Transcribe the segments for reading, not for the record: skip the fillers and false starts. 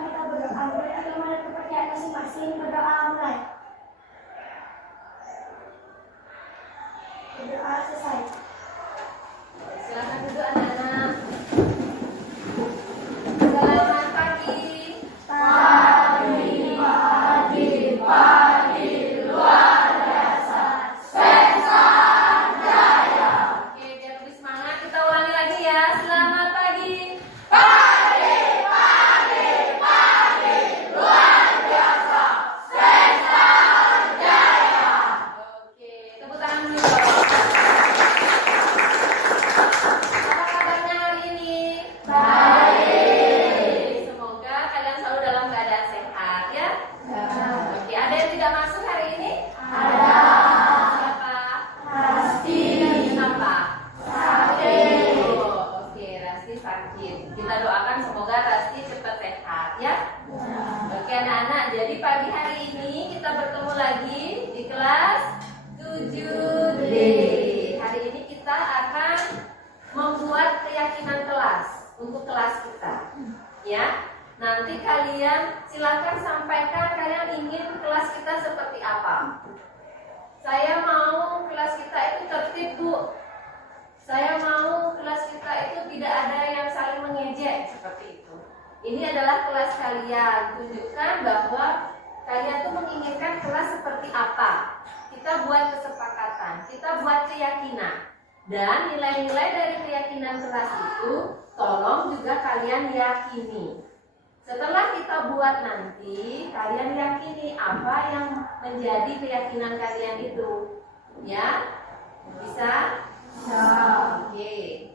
Sekarang kita berdoa. Bagaimana kepercayaan masing-masing, berdoa mulai. Berdoa selesai. Silakan duduk anak-anak. Selamat pagi. Pagi, pagi, pagi, luar biasa. Sukses jaya. Oke, biar lebih semangat kita ulangi lagi ya. Selamat pagi. Pagi, pagi, pagi, luar biasa. Sukses jaya. Oke, tepuk tangan dulu. Apa kabarnya hari ini? Baik. Semoga kalian selalu dalam keadaan sehat ya. Oke, ada yang tidak masuk hari ini? Ada. Siapa? Pasti. Kenapa? Sakit. Oh, oke, Rasti sakit. Kita doakan semoga Rasti cepat sehat ya. Oke anak-anak, jadi pagi hari ini kita bertemu lagi di kelas 7D. Hari ini kita akan membuat keyakinan kelas untuk kelas kita. Ya, nanti kalian silakan sampaikan kalian ingin kelas kita seperti apa. Saya mau kelas kita itu tertib, Bu. Saya mau kelas kita itu tidak ada yang saling mengejek seperti itu. Ini adalah kelas kalian. Tunjukkan bahwa kalian tuh menginginkan kelas seperti apa. Kita buat kesepakatan, kita buat keyakinan. Dan nilai-nilai dari keyakinan kelas itu tolong juga kalian yakini. Setelah kita buat nanti, kalian yakini apa yang menjadi keyakinan kalian itu. Ya? Bisa? Oke.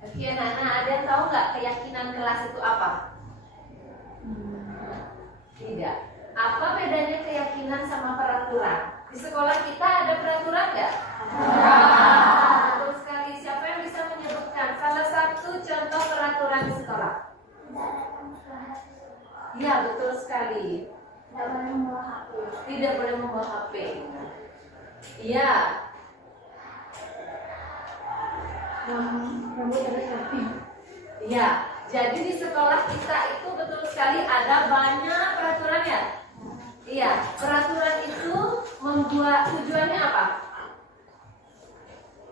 Oke, anak-anak, ada yang tahu nggak keyakinan kelas itu apa? Tidak. Apa bedanya keyakinan sama peraturan? Di sekolah kita ada peraturan nggak? Betul sekali. Siapa yang bisa menyebutkan salah satu contoh peraturan di sekolah? Iya, betul sekali. Tidak boleh membawa HP. Tidak boleh membawa HP. Iya. Rambut harus rapi. Iya. Jadi di sekolah kita itu betul sekali ada banyak peraturan ya. Iya. Peraturan itu membuat tujuannya apa?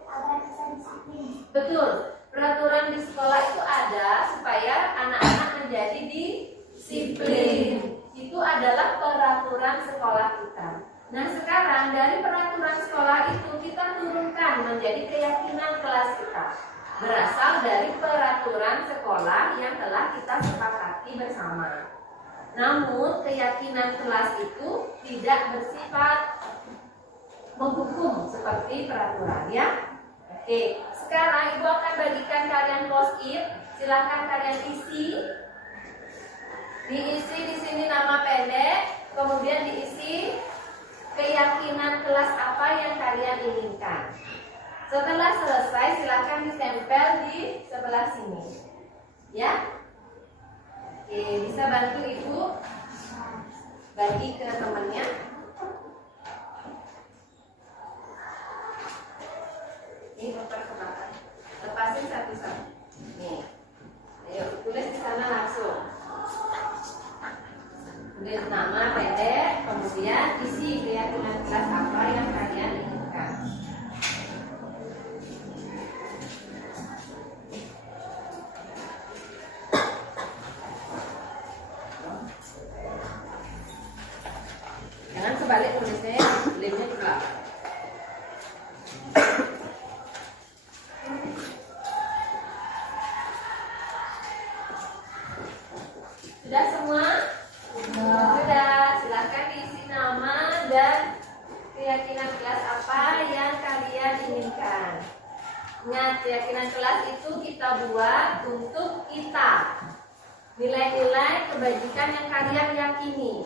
Agar kita disiplin. Betul. Peraturan di sekolah itu ada supaya anak-anak menjadi disiplin. Itu adalah peraturan sekolah kita. Nah sekarang dari peraturan sekolah itu kita turunkan menjadi keyakinan kelas kita. Berasal dari peraturan sekolah yang telah kita sepakati bersama. Namun keyakinan kelas itu tidak bersifat menghukum seperti peraturan ya. Oke, sekarang Ibu akan bagikan kalian post-it. Silahkan kalian isi. Diisi di sini nama pendek, kemudian diisi keyakinan kelas apa yang kalian inginkan. Setelah selesai, silahkan ditempel di sebelah sini. Ya? Oke, bisa bantu Ibu bagi ke temannya. Ini perkembangan. Lepasin satu-satu. Nih. Ayo, tulis di sana langsung. Tulis nama pendek, kemudian isi keyakinan kelas apa yang kalian inginkan. Jangan sebalik tulisnya, lemnya juga. Sudah semua? Sudah, silakan diisi nama dan keyakinan kelas apa yang kalian inginkan. Ingat, keyakinan kelas itu kita buat untuk kita. Nilai-nilai kebajikan yang kalian yakini.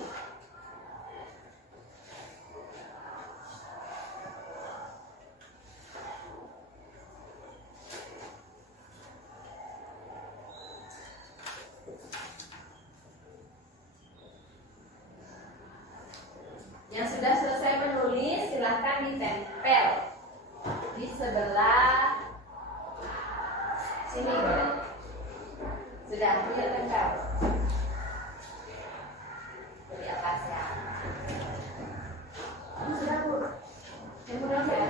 silahkan ditempel di sebelah sini boleh. Sudah, dia tempel. Beri atas ya. Sudah, Bu. Yang belum ya?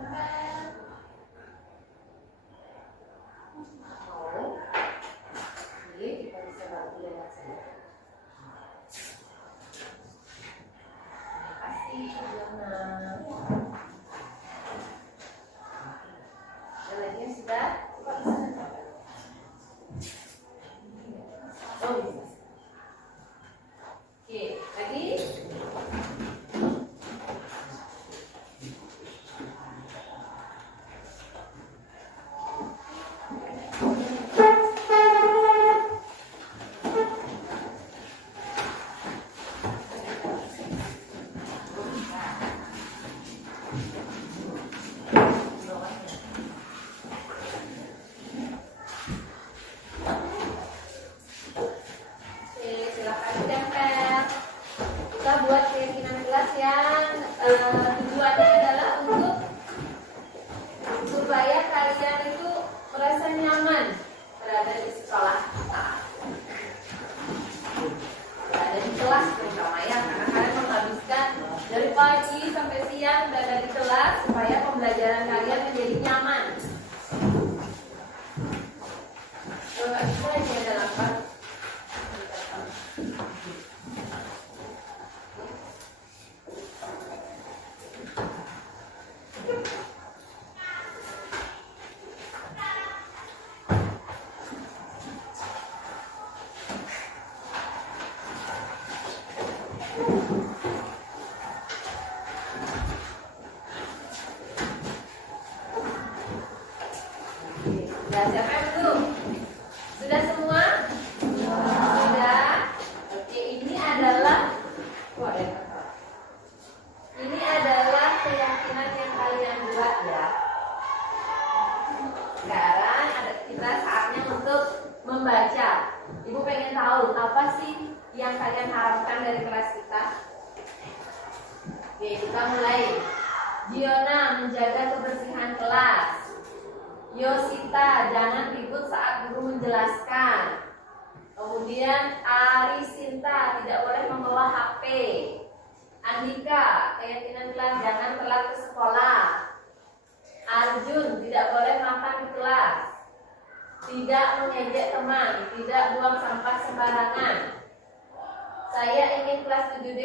Tempel. Oke, kita bisa bantu lewat sana. Terima kasih, Yona. Ada lagi yang sudah? Coba bisa tempel. Oh, bisa. Oke, lagi. Silakan ditempel. Kita buat keyakinan kelas yang tujuannya adalah untuk supaya kalian itu merasa nyaman berada di sekolah kita, berada di kelas terutama ya, karena kalian menghabiskan dari pagi sampai siang berada di kelas supaya pembelajaran kalian menjadi nyaman. Coba itu aja ada apa? Sudah siapa yang belum? Sudah semua? Sudah. Oke, ini adalah ini adalah keyakinan yang kalian buat ya. Sekarang kita saatnya untuk membaca. Ibu pengen tahu apa sih yang kalian harapkan dari kelas kita? Oke, kita mulai. Giona, menjaga kebersihan kelas. Yosita, jangan ribut saat guru menjelaskan. Kemudian Arisinta, tidak boleh membawa HP. Andika, keyakinan kelas, jangan telat ke sekolah. Arjun, tidak boleh makan di kelas. Tidak mengejek teman, tidak buang sampah sembarangan. Saya ingin kelas 7D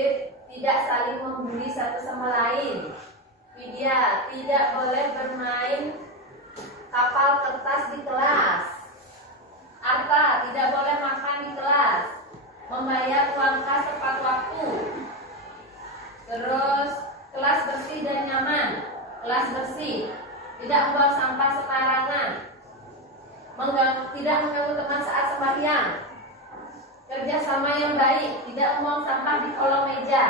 tidak saling membuli satu sama lain. Widya, tidak boleh bermain kapal kertas di kelas. Arta, tidak boleh makan di kelas. Membayar uang kas tepat waktu. Terus kelas bersih dan nyaman. Kelas bersih, tidak buang sampah sembarangan. Tidak mengganggu teman saat sembahyang. Kerjasama yang baik, tidak membuang sampah di kolong meja.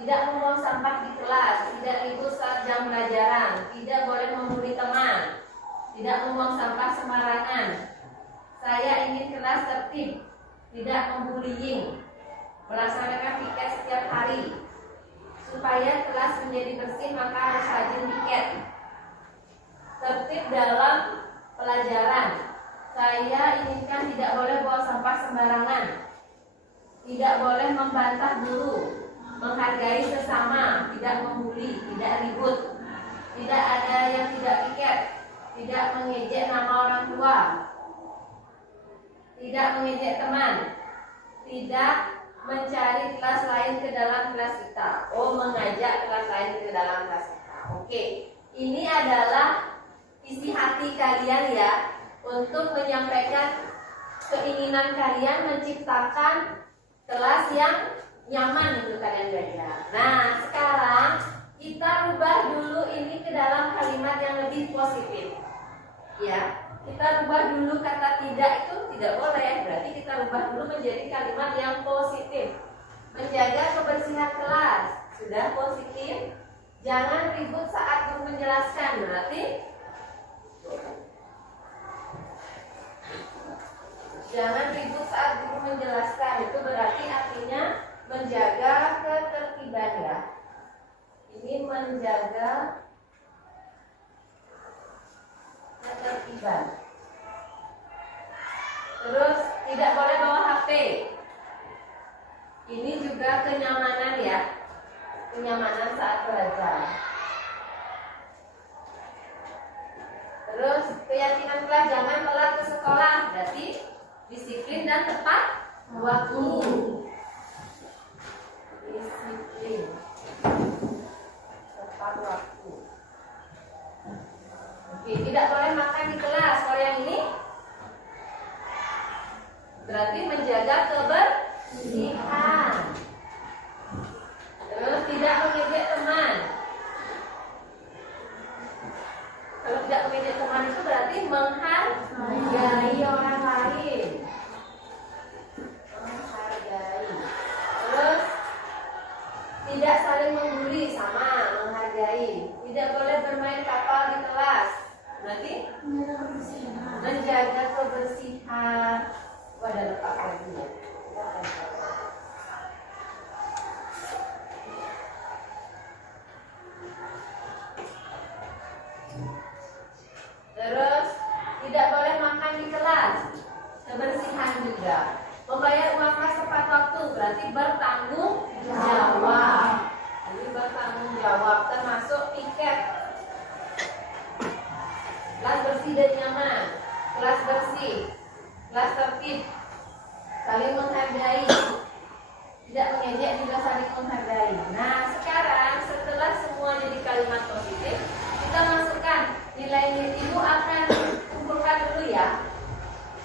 Tidak membuang sampah di kelas. Tidak ribut saat jam pelajaran. Tidak boleh membuli teman. Tidak membuang sampah sembarangan. Saya ingin kelas tertib, tidak membullying. Melaksanakan piket setiap hari. Supaya kelas menjadi bersih maka harus rajin piket. Tertib dalam pelajaran. Saya inginkan tidak boleh buang sampah sembarangan. Tidak boleh membantah guru. Menghargai sesama, tidak membuli, tidak ribut. Tidak ada yang tidak piket. Tidak mengejek nama orang tua. Tidak mengejek teman. Tidak mencari kelas lain ke dalam kelas kita. Oh, mengajak kelas lain ke dalam kelas kita. Oke, ini adalah isi hati kalian ya, untuk menyampaikan keinginan kalian menciptakan kelas yang nyaman untuk kalian belajar. Nah, sekarang kita rubah dulu ini ke dalam kalimat yang lebih positif. Ya, kita rubah dulu kata tidak itu tidak boleh. Berarti kita rubah dulu menjadi kalimat yang positif. Menjaga kebersihan kelas. Sudah positif. Jangan ribut saat guru menjelaskan. Berarti jangan ribut saat guru menjelaskan. Itu berarti artinya menjaga ketertiban ya. menjaga ketertiban. Terus tidak boleh bawa HP. Ini juga kenyamanan ya, kenyamanan saat belajar. Terus keyakinan kelas, jangan telat ke sekolah, berarti disiplin dan tepat waktu. Disiplin, tepat waktu. Oke, tidak boleh makan di kelas. Kalau yang ini berarti menjaga kebersihan. Terus tidak mengejek teman. Kalau tidak mengejek teman itu berarti menghargai orang lain. Menghargai. Terus tidak saling membuli, sama menghargai. Tidak boleh bermain kapal di kelas. Berarti menjaga kebersihan. Ada letak lagi ya. Terus tidak boleh makan di kelas. Kebersihan juga. Membayar uang kelas tepat waktu berarti bertanggung jawab. Jadi bertanggung jawab termasuk tiket. Kelas bersih dan nyaman. Kelas bersih. Kelas tertib. Saling menghargai. Tidak mengejek juga saling menghargai. Nah sekarang setelah semua jadi kalimat positif, kita masukkan nilai-nilai. Ibu akan kumpulkan dulu ya,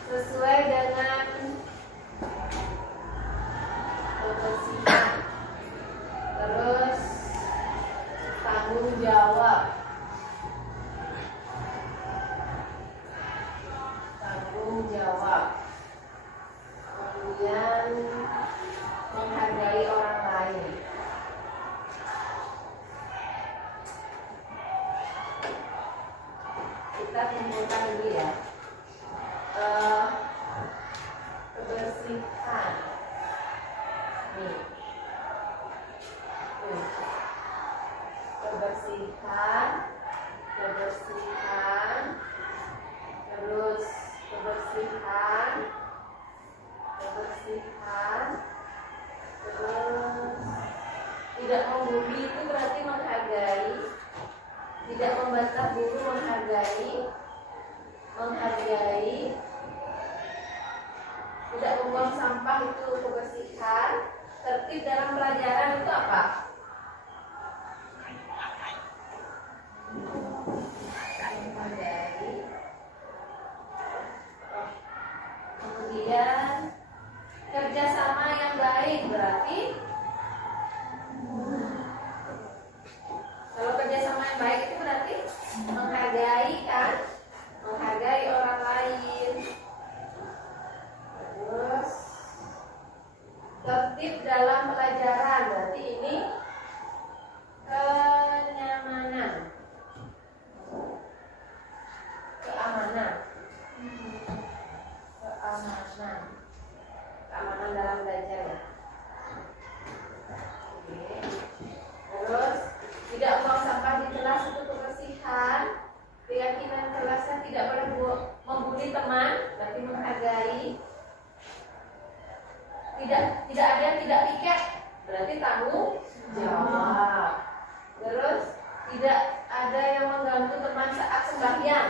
sesuai dengan kebersihan. Terus tanggung jawab. Tanggung jawab. Kemudian menghargai orang lain. Kita kumpulkan dulu ya. Kebersihan. Nih. Kebersihan. Kebersihan. Terus kebersihan. Kebersihan. Terus tidak membuli itu berarti menghargai. Tidak membantah guru, menghargai. Menghargai. Tidak membuang sampah itu kebersihan. Tertib dalam pelajaran itu apa? Menghargai. Kemudian kerjasama yang baik berarti kalau kerjasama yang baik itu berarti menghargai kan, menghargai orang lain. Terus tertib dalam pelajaran berarti ini kenyamanan, keamanan, keamanan. Keamanan dalam belajar ya. Oke. Terus tidak buang sampah di kelas itu kebersihan. Keyakinan kelasnya tidak boleh membuli teman, berarti menghargai. Tidak ada yang tidak piket, berarti tanggung jawab. Terus tidak ada yang mengganggu teman saat sembahyang,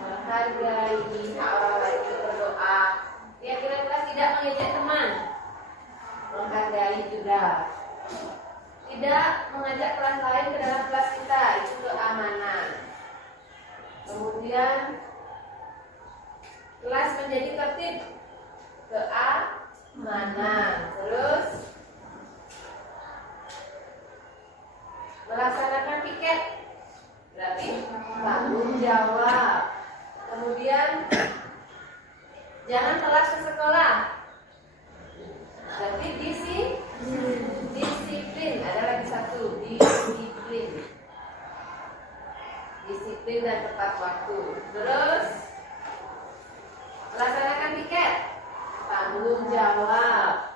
menghargai hak orang lain untuk berdoa. Keyakinan kelas tidak mengejek teman, menghargai juga. Tidak mengajak kelas lain ke dalam kelas kita, itu keamanan. Kemudian kelas menjadi tertib, keamanan. Terus melaksanakan piket, berarti tanggung jawab. Kemudian jangan telat ke sekolah, berarti disiplin. Ada lagi satu, disiplin. Disiplin dan tepat waktu. Terus melaksanakan piket, tanggung jawab.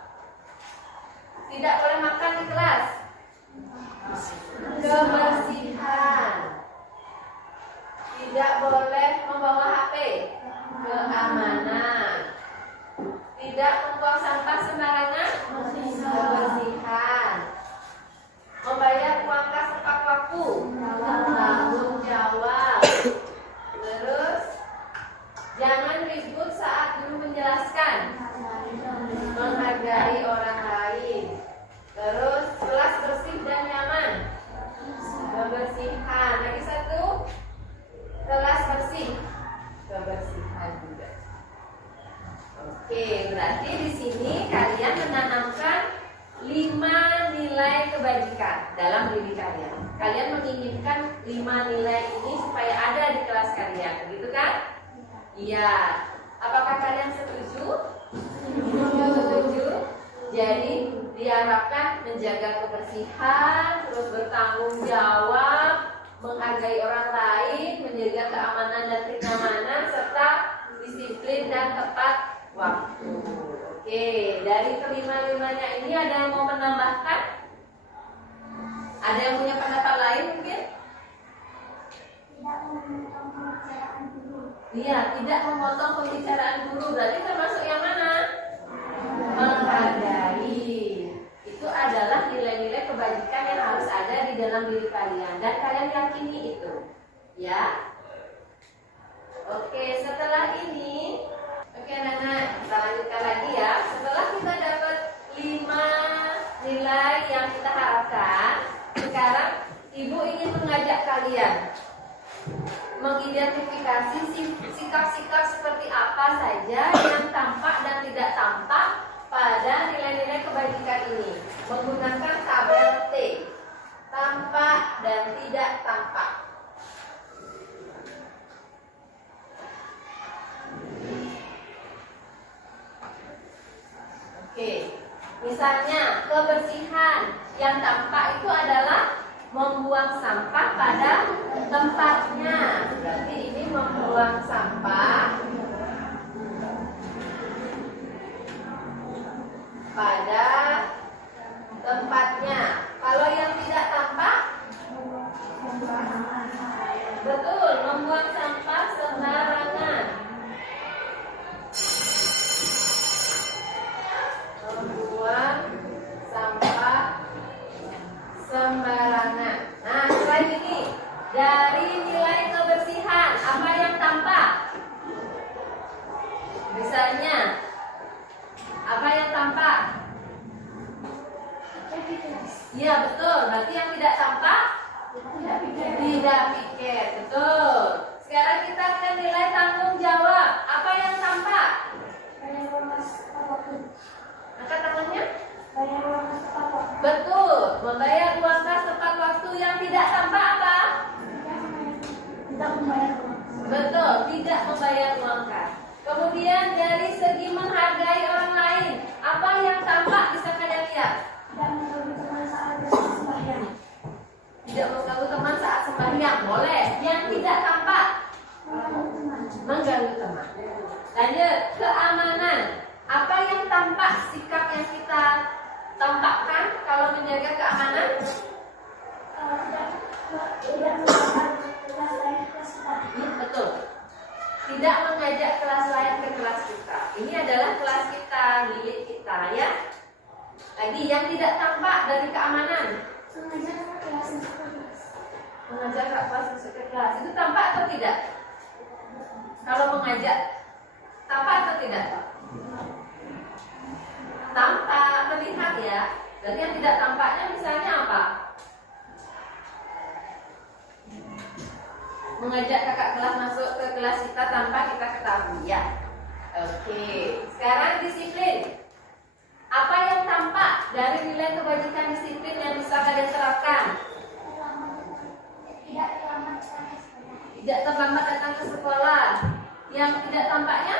Tidak boleh makan di kelas, kebersihan. Tidak boleh membawa HP. Keamanan. Tidak membuang sampah sembarangan. Kebersihan. Membayar uang kas tepat waktu. Tanggung jawab. Terus jangan ribut saat guru menjelaskan. Menghargai orang lain. Terus kelas bersih dan nyaman. Kebersihan. Lagi satu, kelas bersih. Kebersihan juga. Oke, berarti di sini kalian menanamkan 5 nilai kebajikan dalam diri kalian. Kalian menginginkan 5 nilai ini supaya ada di kelas kalian, begitu kan? Iya. Apakah kalian setuju? Setuju. Jadi diharapkan menjaga kebersihan, terus bertanggung jawab, menghargai orang lain, menjaga keamanan dan kenyamanan, serta disiplin dan tepat waktu. Oke, dari kelima-limanya ini ada yang mau menambahkan? Ada yang punya pendapat lain mungkin? Tidak memotong pembicaraan guru. Iya, tidak memotong pembicaraan guru. Berarti termasuk yang mana? Menghargai. Itu adalah nilai-nilai kebajikan yang harus ada di dalam diri kalian dan kalian yakini itu. Ya. Oke, setelah ini, oke Nana, kita lanjutkan lagi ya. Setelah kita dapat 5 nilai yang kita harapkan, sekarang Ibu ingin mengajak kalian mengidentifikasi sikap-sikap seperti apa saja yang tampak dan tidak tampak pada nilai-nilai kebajikan ini menggunakan tabel T. Tampak dan tidak tampak. Oke, misalnya kebersihan yang tampak itu adalah membuang sampah pada tempatnya. Berarti ini membuang sampah pada tempatnya. Kalau yang tidak tampak, betul, membuang sampah sembarangan. Membuang sampah sembarangan. Nah, selain ini, dari nilai kebersihan, apa yang tampak? Misalnya, apa yang tampak? Iya, betul. Berarti yang tidak tampak? Tidak piket. Betul. Sekarang kita ke nilai tanggung jawab. Apa yang tampak? Angkat tangannya. Betul, membayar uang kas tepat waktu. Yang tidak tampak apa? Betul, tidak membayar uang kas. Kemudian dari segi menghargai orang lain, apa yang tampak bisa kalian lihat? Tidak mengganggu teman saat sembahyang, boleh. Yang tidak tampak? Mengganggu teman. Lanjut, keamanan. Apa yang tampak sikap yang kita tampakkan kalau menjaga keamanan? Betul. Tidak mengajak kelas lain ke kelas kita. Ini adalah kelas kita, milik kita ya. Lagi yang tidak tampak dari keamanan. Mengajak kelas masuk ke kelas. Itu tampak atau tidak? Kalau mengajak, tampak atau tidak? Tampak, terlihat ya. Berarti yang tidak tampaknya misalnya apa? Mengajak kakak kelas masuk ke kelas kita tanpa kita ketahui ya. Oke, sekarang disiplin. Apa yang tampak dari nilai kebajikan disiplin yang bisa kalian terapkan? Tidak terlambat datang ke sekolah. Yang tidak tampaknya?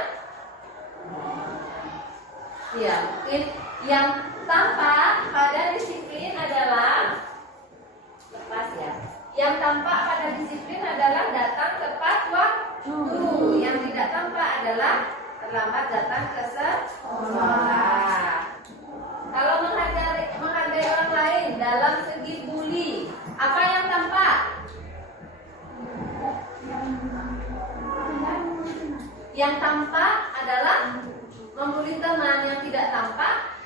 Ya, mungkin yang tampak pada disiplin adalah lepas ya. Yang tampak pada disiplin adalah datang tepat waktu. Yang tidak tampak adalah terlambat datang ke sekolah. Kalau menghargai orang lain dalam segi bully, apa yang Yang tampak adalah membuli teman, yang tidak tampak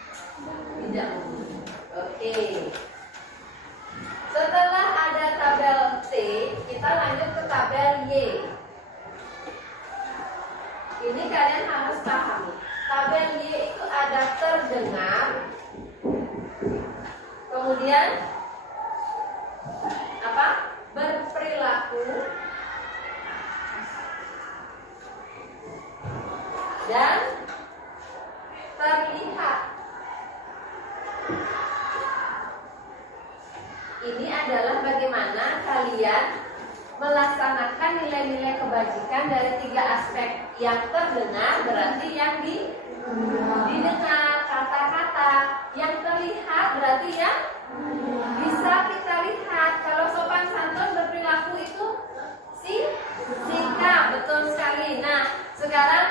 tidak membuli. Oke. Setelah ada tabel T, kita lanjut ke tabel Y. Ini kalian harus pahami. Tabel Y itu ada terdengar, kemudian apa? Berperilaku, dan terlihat. Ini adalah bagaimana kalian melaksanakan nilai-nilai kebajikan dari 3 aspek. Yang terdengar berarti yang didengar, kata-kata. Yang terlihat berarti yang bisa kita lihat. Kalau sopan santun berperilaku itu sikap, betul sekali. Nah, sekarang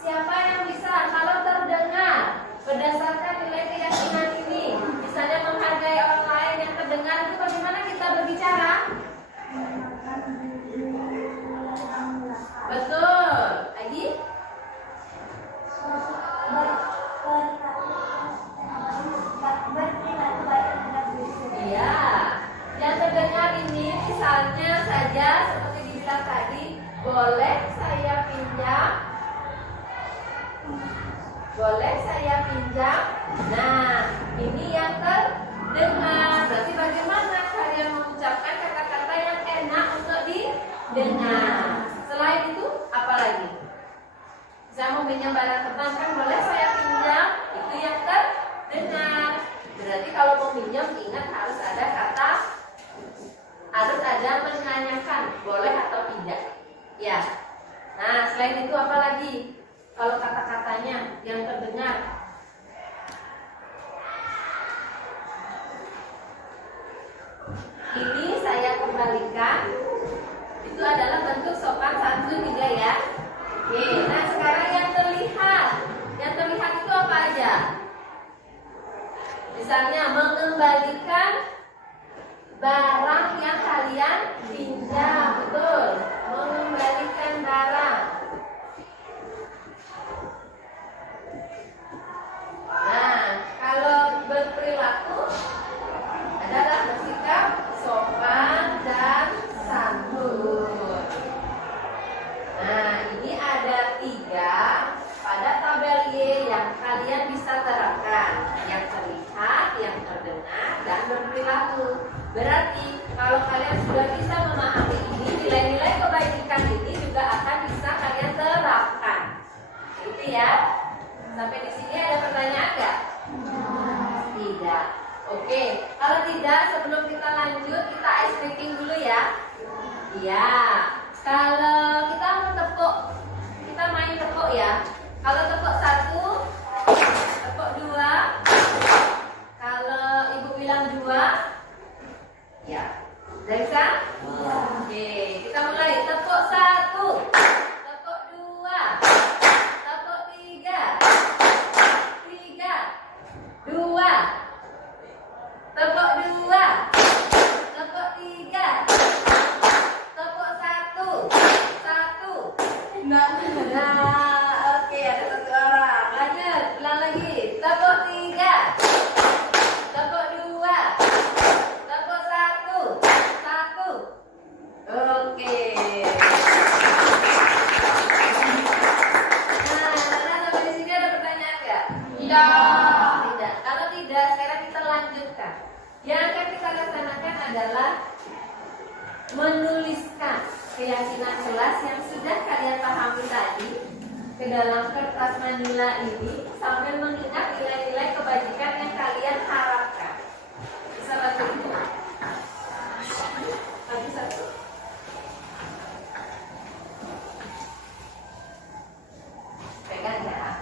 siapa yang bisa kalau terdengar berdasarkan nilai keyakinan ini, misalnya menghargai orang lain yang terdengar, itu bagaimana kita berbicara? Betul. Lagi? Iya. Yang terdengar ini misalnya saja seperti dibilang tadi, boleh saya pinjam? Boleh saya pinjam? Nah, ini yang terdengar. Berarti bagaimana kalian mengucapkan kata-kata yang enak untuk didengar. Selain itu, apa lagi? Saya mau pinjam barang teman, kan boleh saya pinjam? Itu yang terdengar. Berarti kalau mau pinjam, ingat harus ada kata, harus ada menanyakan, boleh atau tidak. Ya. Nah, selain itu apa lagi? Kalau kata-katanya yang terdengar, ini saya kembalikan. Itu adalah bentuk sopan santun juga ya. Oke, nah sekarang yang terlihat. Yang terlihat itu apa aja? Misalnya mengembalikan barang yang kalian pinjam, betul. Mengembalikan barang. Nah, kalau berperilaku adalah bersikap sopan dan santun. Nah, ini ada 3 pada tabel Y yang kalian bisa terapkan. Yang terlihat, yang terdengar, dan berperilaku. Berarti kalau kalian sudah bisa memahami ini, nilai-nilai kebajikan ini juga akan bisa kalian terapkan. Gitu ya. Sampai di sini ada pertanyaan nggak? Tidak. Oke, kalau tidak, sebelum kita lanjut, kita ice breaking dulu ya. Iya. Kalau kita mau tepuk, kita main tepuk ya. Kalau tepuk 1, tepuk 2. Kalau ibu bilang 2, ya. Udah bisa? Oke, kita mulai. Tepuk 1, tepuk 2, tepuk 3, 2, tepuk 2, tepuk 3, tepuk 1. Nah, oke, ada 1 orang. Lanjut, ulang lagi. Tepuk 3, tepuk 2, tepuk 1. Oke. Nah, sampai di sini ada pertanyaan nggak? Tidak. Kalau tidak, sekarang kita lanjutkan. Yang akan kita laksanakan adalah menuliskan keyakinan kelas yang sudah kalian pahami tadi ke dalam kertas manila ini sambil mengingat nilai-nilai kebajikan yang kalian harapkan. Bisa bantu ibu? Bagi 1. Pegang ya.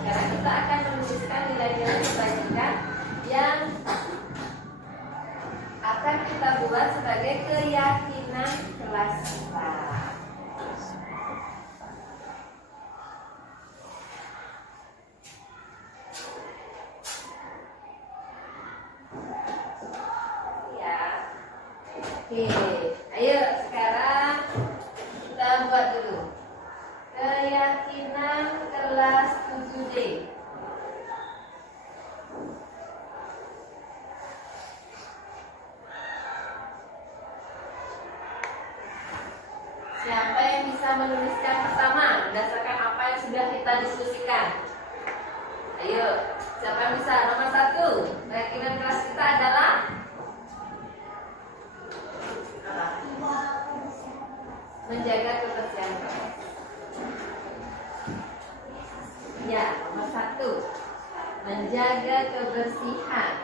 Sekarang kita akan menuliskan nilai-nilai kebajikan yang akan kita buat sebagai keyakinan kelas kita. Oke, ayo sekarang kita buat dulu keyakinan kelas 7D. Siapa yang bisa menuliskan pertama berdasarkan apa yang sudah kita diskusikan? Ayo, siapa yang bisa? Nomor 1, keyakinan kelas kita adalah menjaga kebersihan kelas. Ya, nomor 1, menjaga kebersihan.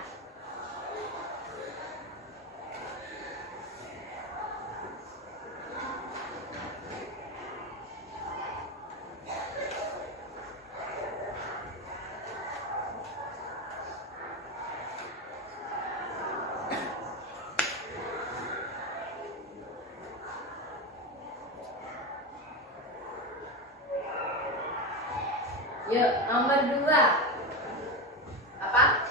Yuk, nomor 2. Apa?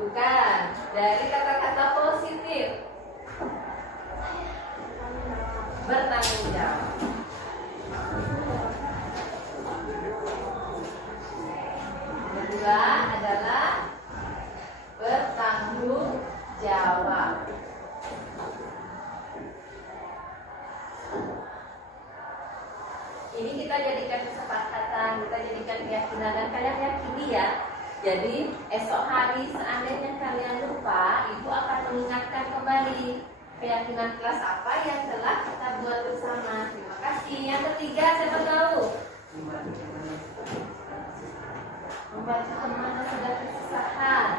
Bukan, dari kata-kata positif. Bertanggung jawab. Nomor 2 adalah bertanggung jawab. Ini kita jadikan kesepakatan, kita jadikan keyakinan, dan kalian yakini ya. Jadi esok hari seandainya kalian lupa, ibu akan mengingatkan kembali keyakinan kelas apa yang telah kita buat bersama. Terima kasih. Yang ketiga, siapa tahu? Membantu teman yang sudah kesusahan.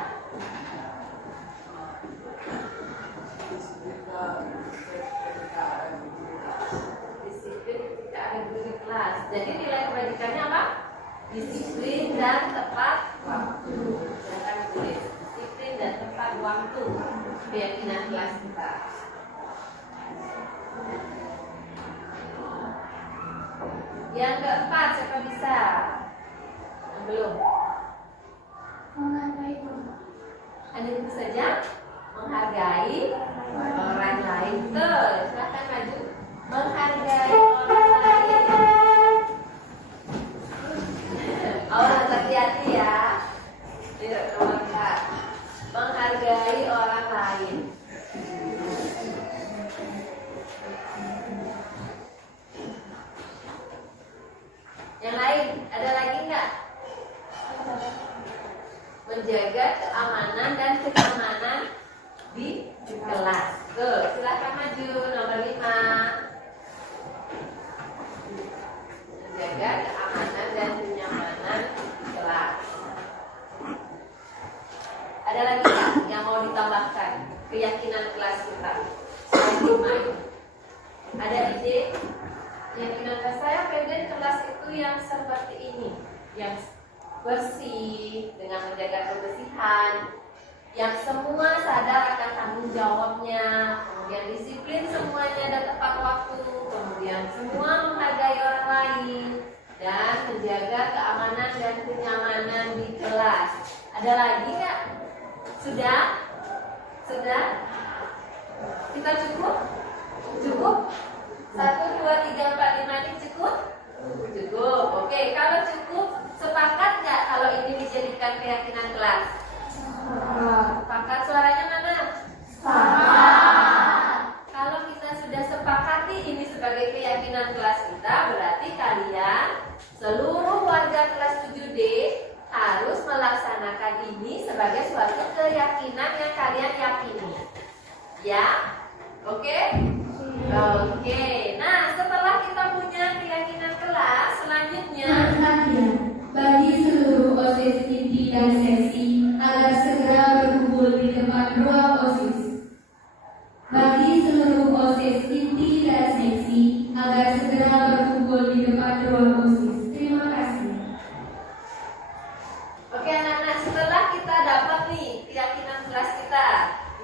Jadi nilai kebajikannya apa? Disiplin dan tepat waktu. Silakan tulis disiplin dan tepat waktu. Keyakinan kelas kita. Yang keempat, siapa bisa? Yang belum? Menghargai guru. Hanya itu saja. Menghargai orang lain. Tuh, silakan maju. Menghargai orang lain. Oh, hati-hati ya. Tidak terluka. Menghargai orang lain. Yang lain, ada lagi nggak? Menjaga keamanan dan kenyamanan di kelas. Tuh, silakan maju. Nomor 5. Menjaga keamanan dan kenyamanan kelas. Ada lagi nggak yang mau ditambahkan keyakinan kelas kita? Ada ide? Keyakinan kelas saya pengen kelas itu yang seperti ini, yang bersih dengan menjaga kebersihan, yang semua sadar akan tanggung jawabnya, kemudian disiplin semuanya dan tepat waktu, kemudian semua menghargai orang lain, dan menjaga keamanan dan kenyamanan di kelas. Ada lagi nggak? Sudah? Sudah? Kita cukup? Cukup? 1, 2, 3, 4, 5 ini cukup? Cukup. Oke, kalau cukup, sepakat nggak kalau ini dijadikan keyakinan kelas? Sepakat. Suaranya mana? Sepakat. Kalau kita sudah sepakati ini sebagai keyakinan kelas kita, berarti kalian seluruh warga kelas 7D harus melaksanakan ini sebagai suatu keyakinan yang kalian yakini. Ya? Oke? Oke. Nah, setelah kita punya keyakinan kelas, selanjutnya bagi seluruh OSIS inti dan seksi agar segera berkumpul di depan ruang OSIS. Bagi seluruh OSIS inti dan seksi agar segera berkumpul di depan ruang OSIS. Terima kasih. Oke anak-anak, setelah kita dapat nih keyakinan kelas kita,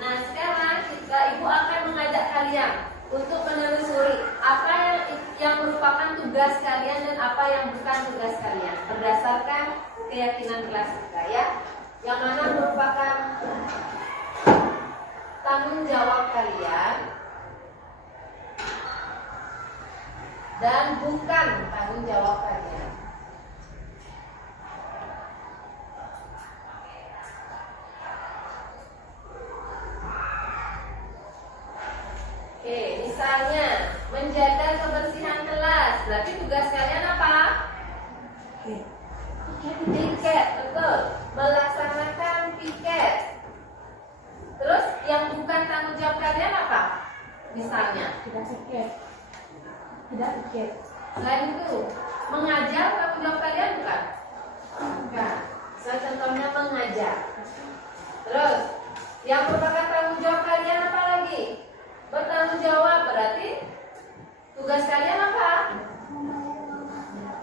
nah sekarang ibu akan mengajak kalian untuk menelusuri apa yang merupakan tugas kalian dan apa yang bukan tugas kalian berdasarkan keyakinan kelas kita ya. Yang mana merupakan tanggung jawab kalian dan bukan tanggung jawab kalian. Oke, misalnya menjaga kebersihan kelas, berarti tugas kalian apa? Piket, betul. Melaksanakan piket. Terus yang bukan tanggung jawab kalian apa? Misalnya Tidak piket. Tidak piket. selain itu mengajar, tanggung jawab kalian bukan? Bukan. Saya contohnya mengajar. Terus yang merupakan tanggung jawab kalian apa lagi? Bertanggung jawab berarti tugas kalian apa?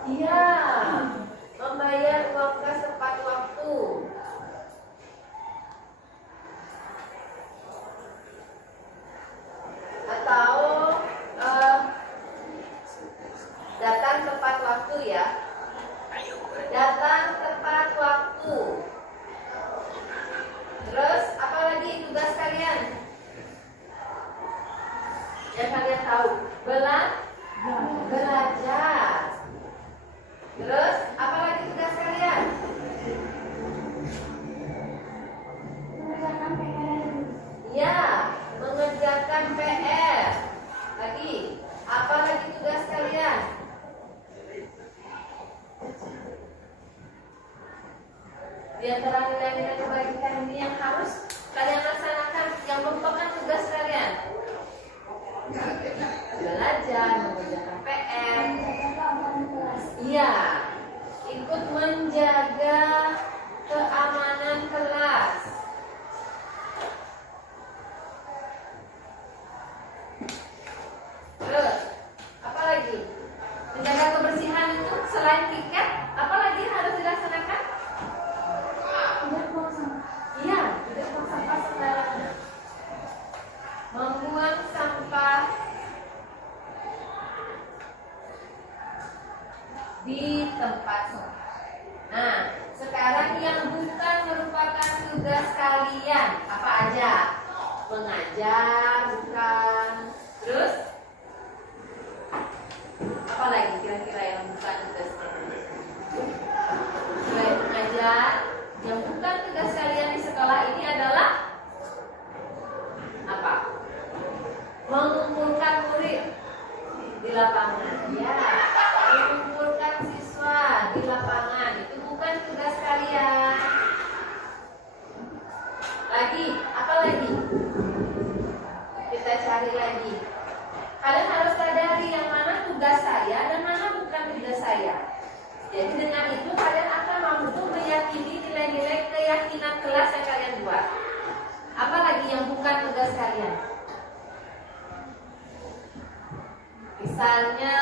Iya, membayar uang kas tepat waktu. Atau datang tepat waktu ya. Datang tepat waktu. Terus apa lagi tugas kalian? Yang kalian tahu, belajar. Terus apa lagi tugas kalian? Mengerjakan PR. Ya, mengerjakan PR. Lagi, apa lagi tugas kalian? Di antara nilai-nilai kebaikan ini yang harus kalian laksanakan, yang merupakan tugas kalian. Belajar, mengerjakan PR. Menjaga keamanan kelas. Iya, ikut menjaga keamanan kelas. Terus, apa lagi? Menjaga kebersihan itu selain piket, apa lagi yang harus dilaksanakan? Tidak buang sampah. Iya, tidak buang sampah sembarangan. Membuang sampah di tempat sampah. Nah, sekarang yang bukan merupakan tugas kalian apa aja? Mengajar, bukan. Terus apa lagi kira-kira yang bukan tugas kalian? Selain mengajar, yang bukan tugas kalian di sekolah ini adalah apa? Mengumpulkan murid di lapangan. Ya, mengumpulkan siswa di lapangan itu bukan tugas kalian. Lagi, apa lagi? Kita cari lagi. Kalian harus sadari yang mana tugas saya dan mana bukan tugas saya. Jadi dengan itu kalian akan mampu meyakini nilai-nilai keyakinan kelas yang kalian buat. Apalagi yang bukan tugas kalian? Misalnya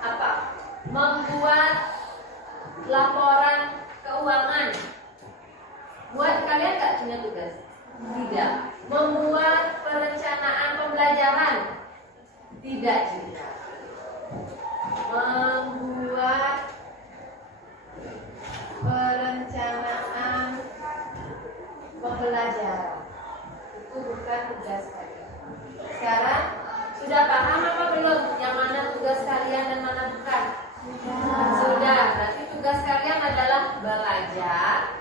apa? Membuat laporan keuangan. Buat kalian nggak punya tugas? Tidak. Membuat perencanaan pembelajaran? Tidak juga. Membuat perencanaan pembelajaran itu bukan tugas kalian. Sekarang sudah paham apa belum? Yang mana tugas kalian dan mana bukan? Sudah. Berarti tugas kalian adalah belajar,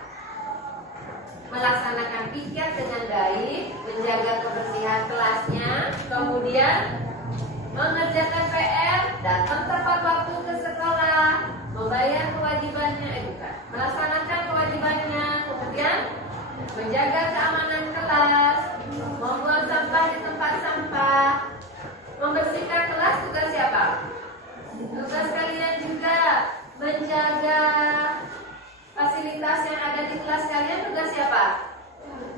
melaksanakan piket dengan baik, menjaga kebersihan kelasnya, kemudian mengerjakan PR, datang tepat waktu ke sekolah, membayar kewajibannya, bukan, melaksanakan kewajibannya, kemudian menjaga keamanan kelas, membuang sampah di tempat sampah, membersihkan kelas. Tugas siapa? Tugas kalian juga. Menjaga fasilitas yang ada di kelas kalian, tugas siapa?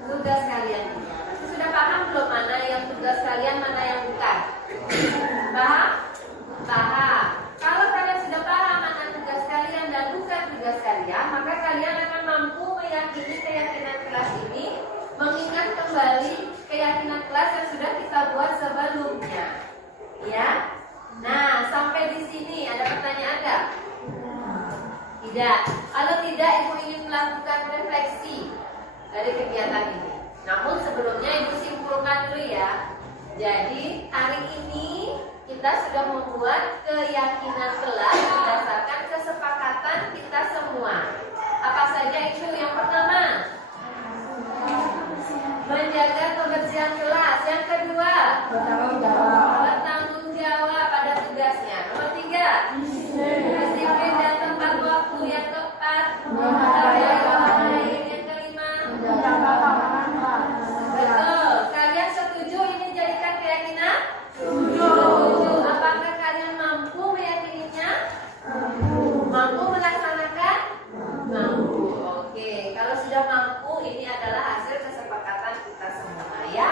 Tugas kalian juga. Sudah paham belum mana yang tugas kalian, mana yang bukan? Paham? Paham. Kalau kalian sudah paham mana tugas kalian dan bukan tugas kalian, maka kalian akan mampu meyakini keyakinan kelas ini, mengingat kembali keyakinan kelas yang sudah kita buat sebelumnya. Ya? Nah, sampai di sini ada pertanyaan enggak? Tidak. Kalau tidak, Ibu ingin melakukan refleksi dari kegiatan Jadi hari ini kita sudah membuat keyakinan kelas berdasarkan kesepakatan kita semua. Apa saja itu? Yang pertama, menjaga kebersihan kelas. Yang kedua, bertanggung jawab pada tugasnya. Nomor 3, disiplin dan tempat waktu. Yang keempat, menghargai orang lain. Yang kelima, betul. Kalian setuju ini jadikan keyakinan? Setuju. Apakah kalian mampu meyakininya? Mampu melaksanakan? Mampu. Oke, kalau sudah mampu, ini adalah hasil kesepakatan kita semua ya.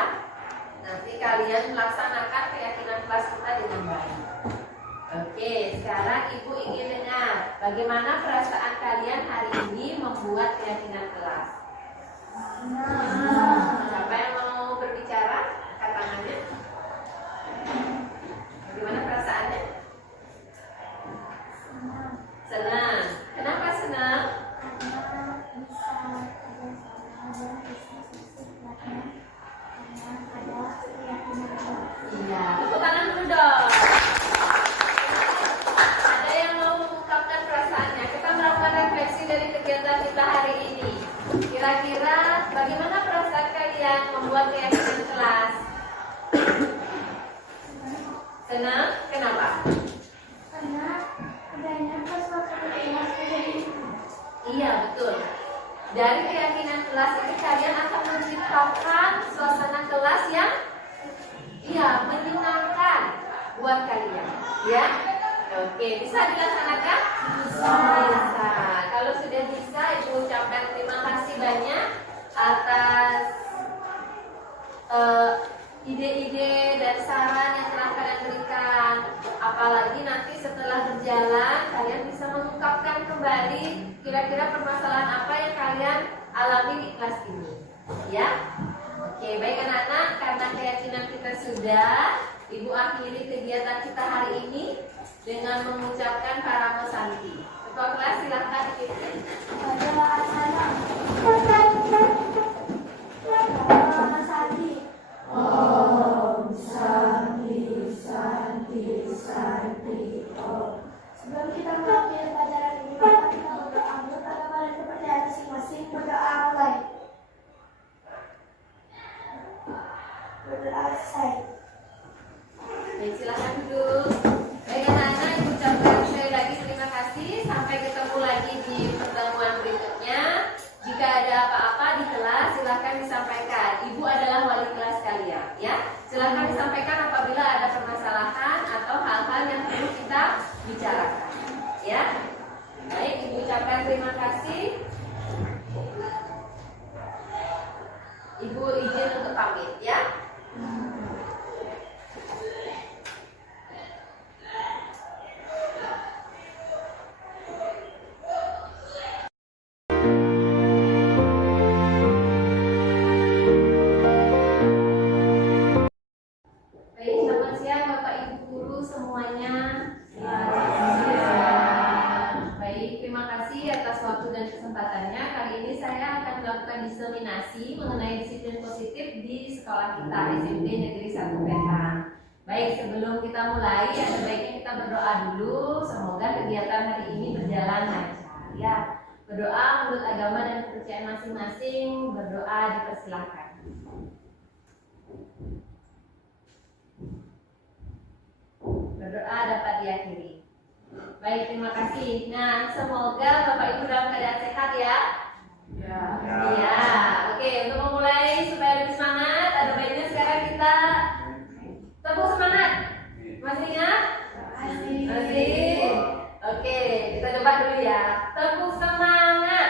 Nanti kalian melaksanakan keyakinan kelas kita dengan baik. Oke, sekarang Ibu ingin dengar bagaimana perasaan kalian hari ini membuat keyakinan kelas. Siapa yang mau berbicara? Angkat tangannya. Bagaimana perasaannya? Senang. Kenapa senang? Iya, tepuk tangan dulu dong. Ada yang mau mengungkapkan perasaannya? Kita melakukan refleksi dari kegiatan kita hari ini. Kira-kira bagaimana perasaan kalian membuat keyakinan kelas? Senang? Kenapa? Karena adanya sesuatu yang terjadi. Iya, betul. Dari keyakinan kelas ini kalian akan menciptakan suasana kelas yang menyenangkan buat kalian, ya. Oke, bisa dilaksanakan? Bisa. Kalau sudah bisa, Ibu ucapkan terima kasih banyak atas ide-ide dan saran yang telah kalian berikan. Apalagi nanti setelah berjalan, kalian bisa mengungkapkan kembali kira-kira permasalahan apa yang kalian alami di kelas ini, ya. Oke, baik anak-anak, karena keyakinan kita sudah, Ibu akhiri kegiatan kita hari ini dengan mengucapkan Paramo Santi. Ketua kelas silahkan dipimpin. Pada acara Paramo Santi. Om Santi Santi Santi Om. Sebelum kita mengakhiri pelajaran ini, maka kita berdoa menurut agama dan kepercayaan masing-masing. Berdoa mulai. Berdoa selesai. Baik, silakan duduk. Baik anak-anak, Ibu ucapkan sekali lagi terima kasih. Sampai ketemu lagi di pertemuan berikutnya. Jika ada apa-apa di kelas, silakan disampaikan. Ibu adalah wali kelas kalian, ya. Silakan disampaikan apabila ada permasalahan atau hal-hal yang perlu kita bicarakan, ya. Baik, Ibu ucapkan terima kasih. Ibu izin untuk pamit, ya. Baik, selamat siang Bapak Ibu guru semuanya. Baik, terima kasih atas waktu dan kesempatannya. Kali ini saya akan melakukan diseminasi mengenai disiplin positif di sekolah kita SMP Negeri 1 Petang. Baik, sebelum kita mulai, ada baiknya kita berdoa dulu. Semoga kegiatan hari ini berjalan lancar, ya. Berdoa menurut agama dan kepercayaan masing-masing. Berdoa dipersilahkan. Berdoa dapat diakhiri. Baik, terima kasih. Nah, semoga Bapak Ibu dalam keadaan sehat ya. Iya. Oke, untuk memulai supaya lebih semangat, ada baiknya sekarang kita tepuk semangat. Masih ingat? Masih. Oke, kita coba dulu ya. Tepuk semangat.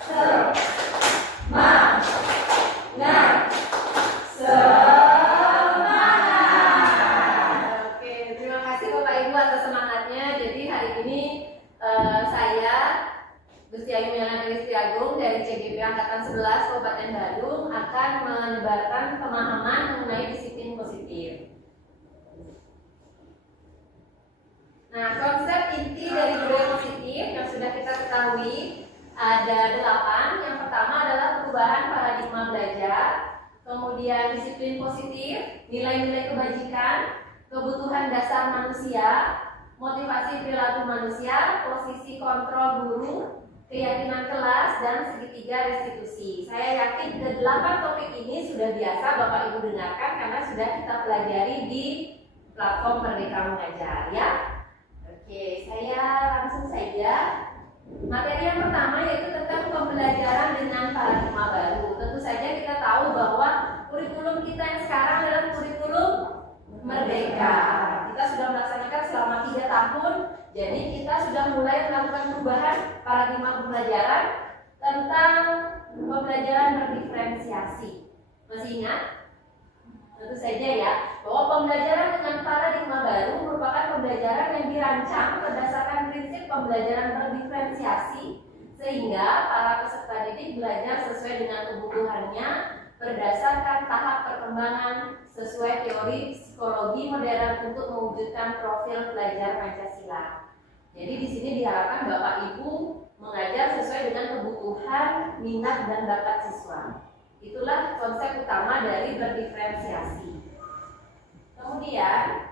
Semangat. Dari CGP Angkatan 11 Kabupaten Badung akan menyebarkan pemahaman mengenai disiplin positif. Nah, konsep inti dari budaya positif yang sudah kita ketahui ada 8. Yang pertama adalah perubahan paradigma belajar. kemudian disiplin positif, nilai-nilai kebajikan, kebutuhan dasar manusia, motivasi perilaku manusia, posisi kontrol guru, keyakinan kelas, dan segitiga restitusi. Saya yakin ke-8 topik ini sudah biasa Bapak Ibu dengarkan karena sudah kita pelajari di platform Merdeka Mengajar ya. Oke, saya langsung saja. Materi yang pertama yaitu tentang pembelajaran dengan paradigma baru. Tentu saja kita tahu bahwa kurikulum kita yang sekarang adalah kurikulum Merdeka. Kita sudah melaksanakan selama 3 tahun. Jadi kita sudah mulai melakukan perubahan paradigma pembelajaran tentang pembelajaran berdiferensiasi. Masih ingat? Tentu saja ya, bahwa pembelajaran dengan paradigma baru merupakan pembelajaran yang dirancang berdasarkan prinsip pembelajaran berdiferensiasi sehingga para peserta didik belajar sesuai dengan kebutuhannya berdasarkan tahap perkembangan sesuai teori psikologi modern untuk mewujudkan profil pelajar Pancasila. Jadi di sini diharapkan Bapak Ibu mengajar sesuai dengan kebutuhan, minat dan bakat siswa. Itulah konsep utama dari berdiferensiasi. Kemudian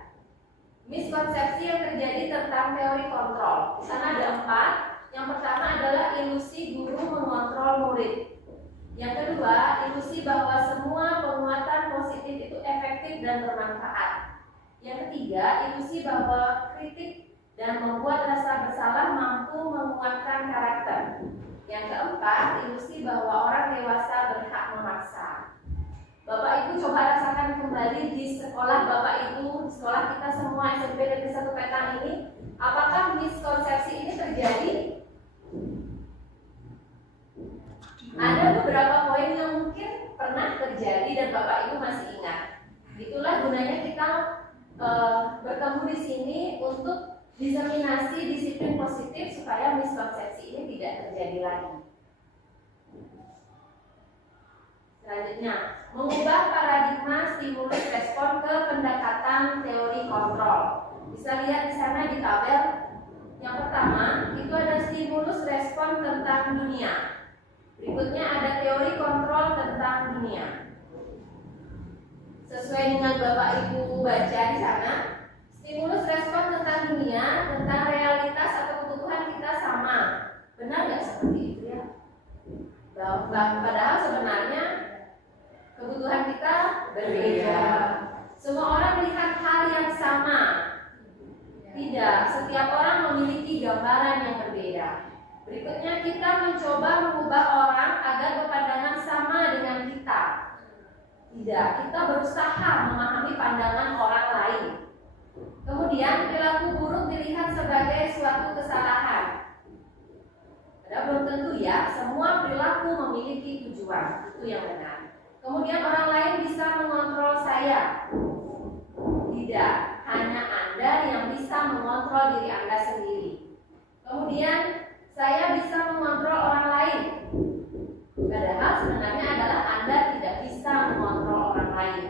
miskonsepsi yang terjadi tentang teori kontrol. Di sana ada 4. Yang pertama adalah ilusi guru mengontrol murid. Yang kedua, ilusi bahwa semua penguatan positif itu efektif dan bermanfaat. Yang ketiga, ilusi bahwa kritik dan membuat rasa bersalah mampu menguatkan karakter. Yang keempat, ilusi bahwa orang dewasa berhak memaksa. Bapak Ibu coba rasakan kembali di sekolah Bapak Ibu, di sekolah kita semua SMP Negeri 1 Petang ini, apakah miskonsepsi ini terjadi? Ada beberapa poin yang mungkin pernah terjadi dan Bapak Ibu masih ingat. Itulah gunanya kita bertemu di sini untuk diseminasi disiplin positif supaya miskonsepsi ini tidak terjadi lagi. Selanjutnya, mengubah paradigma stimulus respon ke pendekatan teori kontrol. Bisa lihat di sana di tabel. Yang pertama, itu ada stimulus respon tentang dunia. Berikutnya ada teori kontrol tentang dunia. Sesuai dengan Bapak Ibu baca di sana, stimulus respon tentang dunia, tentang realitas atau kebutuhan kita sama. Benar nggak seperti itu ya? Padahal sebenarnya kebutuhan kita berbeda. Semua orang melihat hal yang sama. Tidak, setiap orang memiliki gambaran yang berbeda. Berikutnya kita mencoba mengubah orang agar berpandangan sama dengan kita. Tidak, kita berusaha memahami pandangan orang lain. Kemudian perilaku buruk dilihat sebagai suatu kesalahan. Padahal belum tentu ya, semua perilaku memiliki tujuan. Itu yang benar. Kemudian orang lain bisa mengontrol saya. Tidak, hanya Anda yang bisa mengontrol diri Anda sendiri. Kemudian saya bisa mengontrol orang lain. Padahal sebenarnya adalah Anda tidak bisa mengontrol orang lain.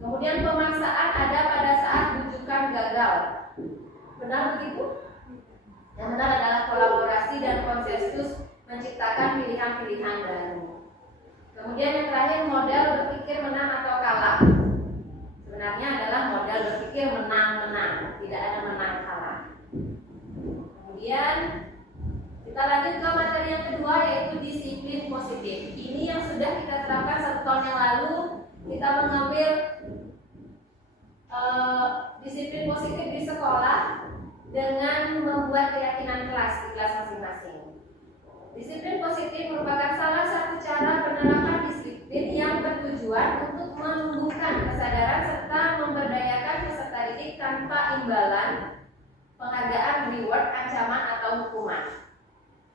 Kemudian pemaksaan ada pada saat bujukan gagal. Benar begitu? Yang benar adalah kolaborasi dan konsensus menciptakan pilihan-pilihan baru. Kemudian yang terakhir, model berpikir menang atau kalah. Sebenarnya adalah model berpikir menang-menang, tidak ada menang kalah. Kemudian kita lanjut ke materi yang kedua yaitu disiplin positif. Ini yang sudah kita terapkan 1 tahun yang lalu. Kita mengambil disiplin positif di sekolah dengan membuat keyakinan kelas di kelas masing-masing. Disiplin positif merupakan salah satu cara penerapan disiplin yang bertujuan untuk menumbuhkan kesadaran serta memberdayakan peserta didik tanpa imbalan, penghargaan, reward, ancaman, atau hukuman.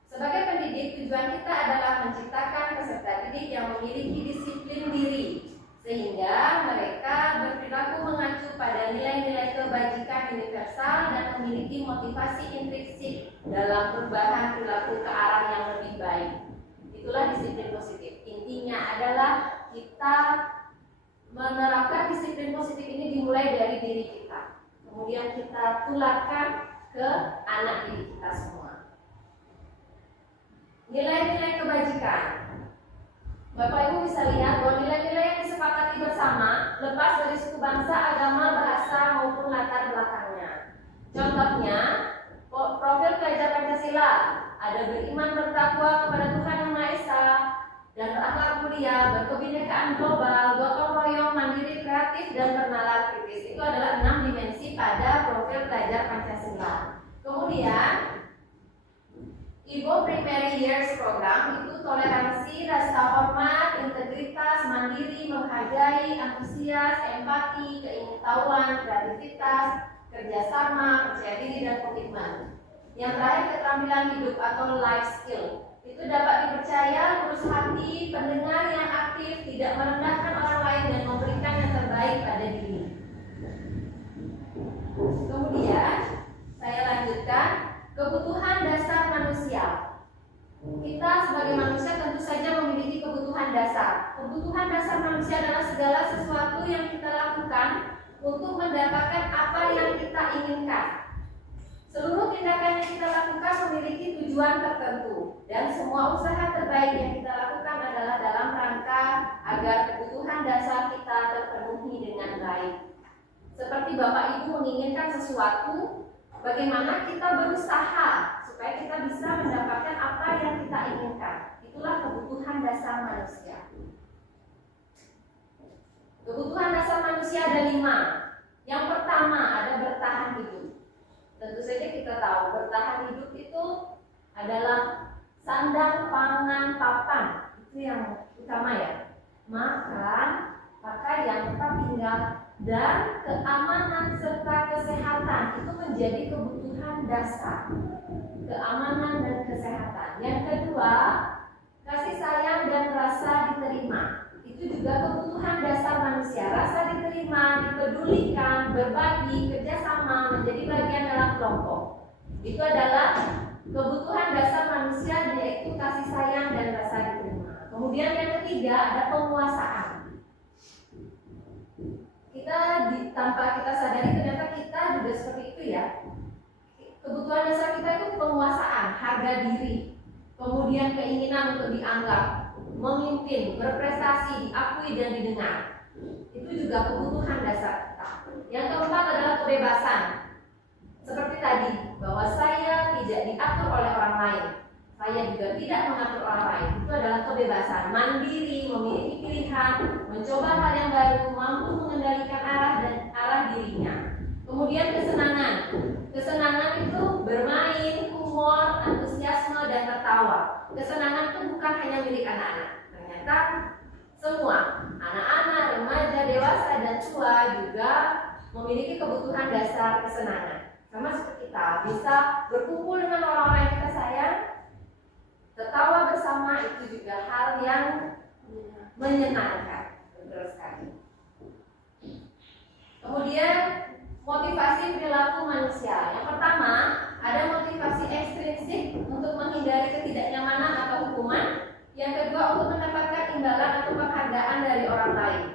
Sebagai pendidik, tujuan kita adalah menciptakan peserta didik yang memiliki disiplin diri, sehingga mereka berperilaku mengacu pada nilai-nilai kebajikan universal dan memiliki motivasi intrinsik dalam perubahan perilaku ke arah yang lebih baik. Itulah disiplin positif. Intinya adalah kita menerapkan disiplin positif ini dimulai dari diri kita, kemudian kita tularkan ke anak didik kita semua. Nilai-nilai kebajikan. Bapak Ibu bisa lihat bahwa nilai-nilai yang disepakati bersama lepas dari suku bangsa, agama, bahasa maupun latar belakangnya. Contohnya, profil pelajar Pancasila ada beriman bertakwa kepada Tuhan Yang Maha Esa dan berakhlak mulia, berkebinekaan global, gotong royong, mandiri, kreatif, dan bernalar kritis. Itu adalah 6 dimensi pada profil pelajar Pancasila. Kemudian IBO Primary Years Program itu toleransi, rasa hormat, integritas, mandiri, menghargai, antusias, empati, keingintahuan, kreativitas, kerjasama, percaya diri, dan komitmen. Yang terakhir keterampilan hidup atau life skill. Itu dapat dipercaya, lurus hati, pendengar yang aktif, tidak merendahkan orang lain, dan memberikan yang terbaik pada diri. Kemudian saya lanjutkan. Kebutuhan dasar manusia. Kita sebagai manusia tentu saja memiliki kebutuhan dasar. Kebutuhan dasar manusia adalah segala sesuatu yang kita lakukan untuk mendapatkan apa yang kita inginkan. Seluruh tindakan yang kita lakukan memiliki tujuan tertentu, dan semua usaha terbaik yang kita lakukan adalah dalam rangka agar kebutuhan dasar kita terpenuhi dengan baik. Seperti Bapak Ibu menginginkan sesuatu, bagaimana kita berusaha supaya kita bisa mendapatkan apa yang kita inginkan. Itulah kebutuhan dasar manusia. Kebutuhan dasar manusia ada 5. Yang pertama ada bertahan hidup. Tentu saja kita tahu bertahan hidup itu adalah sandang, pangan, papan. Itu yang utama ya. Makan, pakaian, tempat tinggal, dan keamanan serta kesehatan itu menjadi kebutuhan dasar. Keamanan dan kesehatan. Yang kedua, kasih sayang dan rasa diterima. Itu juga kebutuhan dasar manusia. Rasa diterima, dipedulikan, berbagi, kerjasama, menjadi bagian dalam kelompok. Itu adalah kebutuhan dasar manusia, yaitu kasih sayang dan rasa diterima. Kemudian yang ketiga ada penguasaan. Tanpa kita sadari ternyata kita juga seperti itu ya. Kebutuhan dasar kita itu penguasaan, harga diri, kemudian keinginan untuk dianggap, memimpin, berprestasi, diakui dan didengar. Itu juga kebutuhan dasar kita. Yang keempat adalah kebebasan. Seperti tadi, bahwa saya tidak diatur oleh orang lain, saya juga tidak mengatur orang lain. Itu adalah kebebasan, mandiri, memiliki pilihan, mencoba hal yang baru, mampu mengendalikan arah dirinya. Kemudian kesenangan. Kesenangan itu bermain, humor, antusiasme, dan tertawa. Kesenangan itu bukan hanya milik anak-anak. Ternyata semua anak-anak, remaja, dewasa, dan tua juga memiliki kebutuhan dasar kesenangan. Sama seperti kita bisa berkumpul dengan orang-orang yang kita sayang, tertawa bersama, itu juga hal yang menyenangkan. Betul sekali. Kemudian motivasi perilaku manusia. Yang pertama, ada motivasi ekstrinsik untuk menghindari ketidaknyamanan atau hukuman. Yang kedua, untuk mendapatkan imbalan atau penghargaan dari orang lain.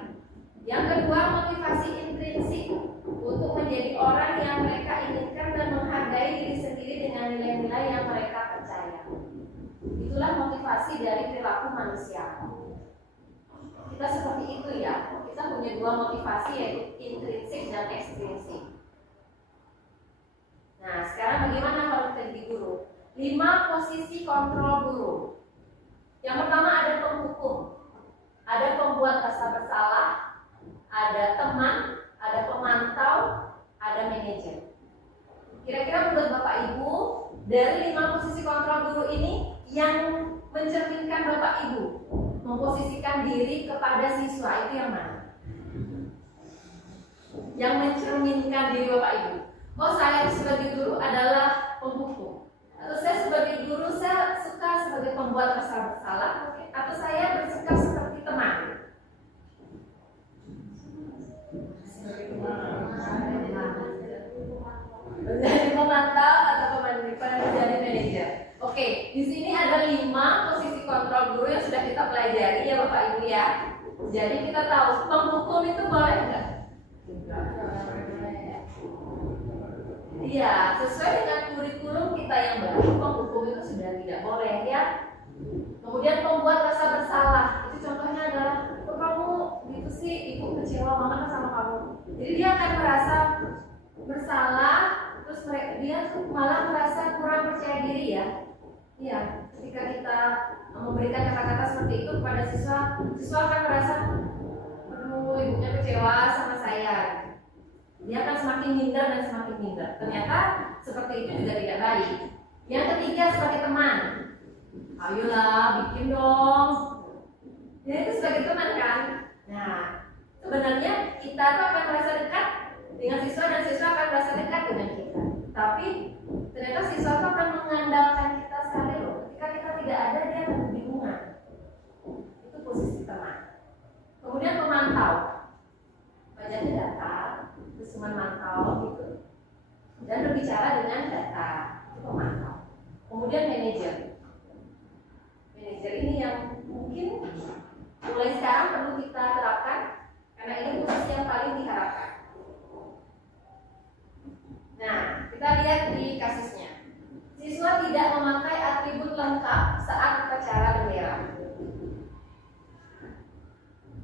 Yang kedua, motivasi intrinsik untuk menjadi orang yang mereka inginkan dan menghargai diri sendiri dengan nilai-nilai yang mereka percaya. Itulah motivasi dari perilaku manusia. Kita seperti itu ya. Kita punya 2 motivasi, yaitu intrinsik dan ekstrinsik. Nah, sekarang bagaimana kalau kita jadi guru? 5 posisi kontrol guru. Yang pertama ada penghukum, ada pembuat rasa bersalah, ada teman, ada pemantau, ada manajer. Kira-kira menurut Bapak Ibu, dari 5 posisi kontrol guru ini yang mencerminkan Bapak Ibu memposisikan diri kepada siswa itu yang mana? Yang mencerminkan diri Bapak Ibu. Oh, saya sebagai guru adalah penghukum. Atau saya sebagai guru saya suka sebagai pembuat rasa bersalah. Atau saya bersikap seperti teman. Menjadi pemantau atau menjadi manajer. Oke, di sini ada 5 posisi kontrol guru yang sudah kita pelajari ya Bapak Ibu ya. Jadi kita tahu penghukum itu boleh enggak? Iya, sesuai dengan kurikulum kita yang baru, penghukum itu sudah tidak boleh ya. Kemudian pembuat rasa bersalah, itu contoh apa sama kamu. Jadi dia akan merasa bersalah, terus dia malah merasa kurang percaya diri ya. Iya, ketika kita memberikan kata-kata seperti itu kepada siswa, siswa akan merasa, aduh ibunya kecewa sama saya. Dia akan semakin minder dan semakin minder. Ternyata seperti itu juga tidak baik. Yang ketiga sebagai teman, ayolah bikin dong. Ya itu sebagai teman kan. Nah, sebenarnya kita tuh akan merasa dekat dengan siswa dan siswa akan merasa dekat dengan kita. Tapi ternyata siswa itu akan mengandalkan kita sekali loh. Ketika kita tidak ada, dia akan kebingungan. Itu posisi teman. Kemudian pemantau, banyaknya data, terus memantau gitu, dan berbicara dengan data, itu pemantau. Kemudian manajer. Manajer ini yang mungkin mulai sekarang perlu kita terapkan karena ini posisi yang paling diharapkan. Nah, kita lihat di kasusnya. Siswa tidak memakai atribut lengkap saat upacara bendera.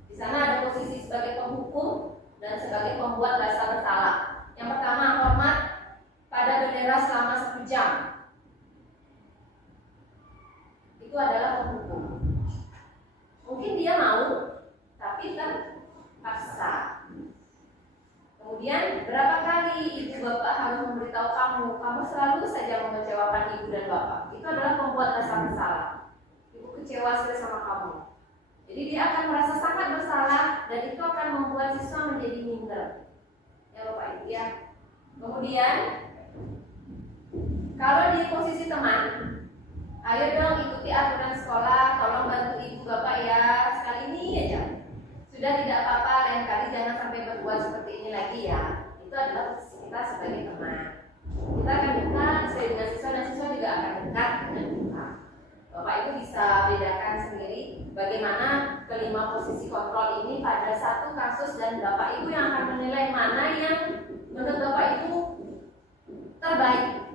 Di sana ada posisi sebagai penghukum dan sebagai pembuat rasa bersalah. Yang pertama, hormat pada bendera selama 1 jam. Itu adalah penghukum. Mungkin dia mau, tapi terpaksa. Kemudian berapa kali ibu bapak harus memberitahu kamu selalu saja mengecewakan ibu dan bapak. Itu adalah membuat rasa bersalah. Ibu kecewa sekali sama kamu. Jadi dia akan merasa sangat bersalah dan itu akan membuat siswa menjadi minder. Ya bapak ibu ya. Kemudian kalau di posisi teman, ayo dong ikuti aturan sekolah, tolong bantu ibu bapak ya, sekali ini aja. Sudah tidak apa-apa, lain kali jangan sampai berbuat seperti ini lagi ya. Itu adalah posisi kita sebagai teman. Kita akan dekat sekali dengan siswa dan siswa juga akan dekat dengan kita. Bapak Ibu bisa bedakan sendiri bagaimana kelima posisi kontrol ini pada satu kasus dan Bapak Ibu yang akan menilai mana yang menurut Bapak Ibu terbaik.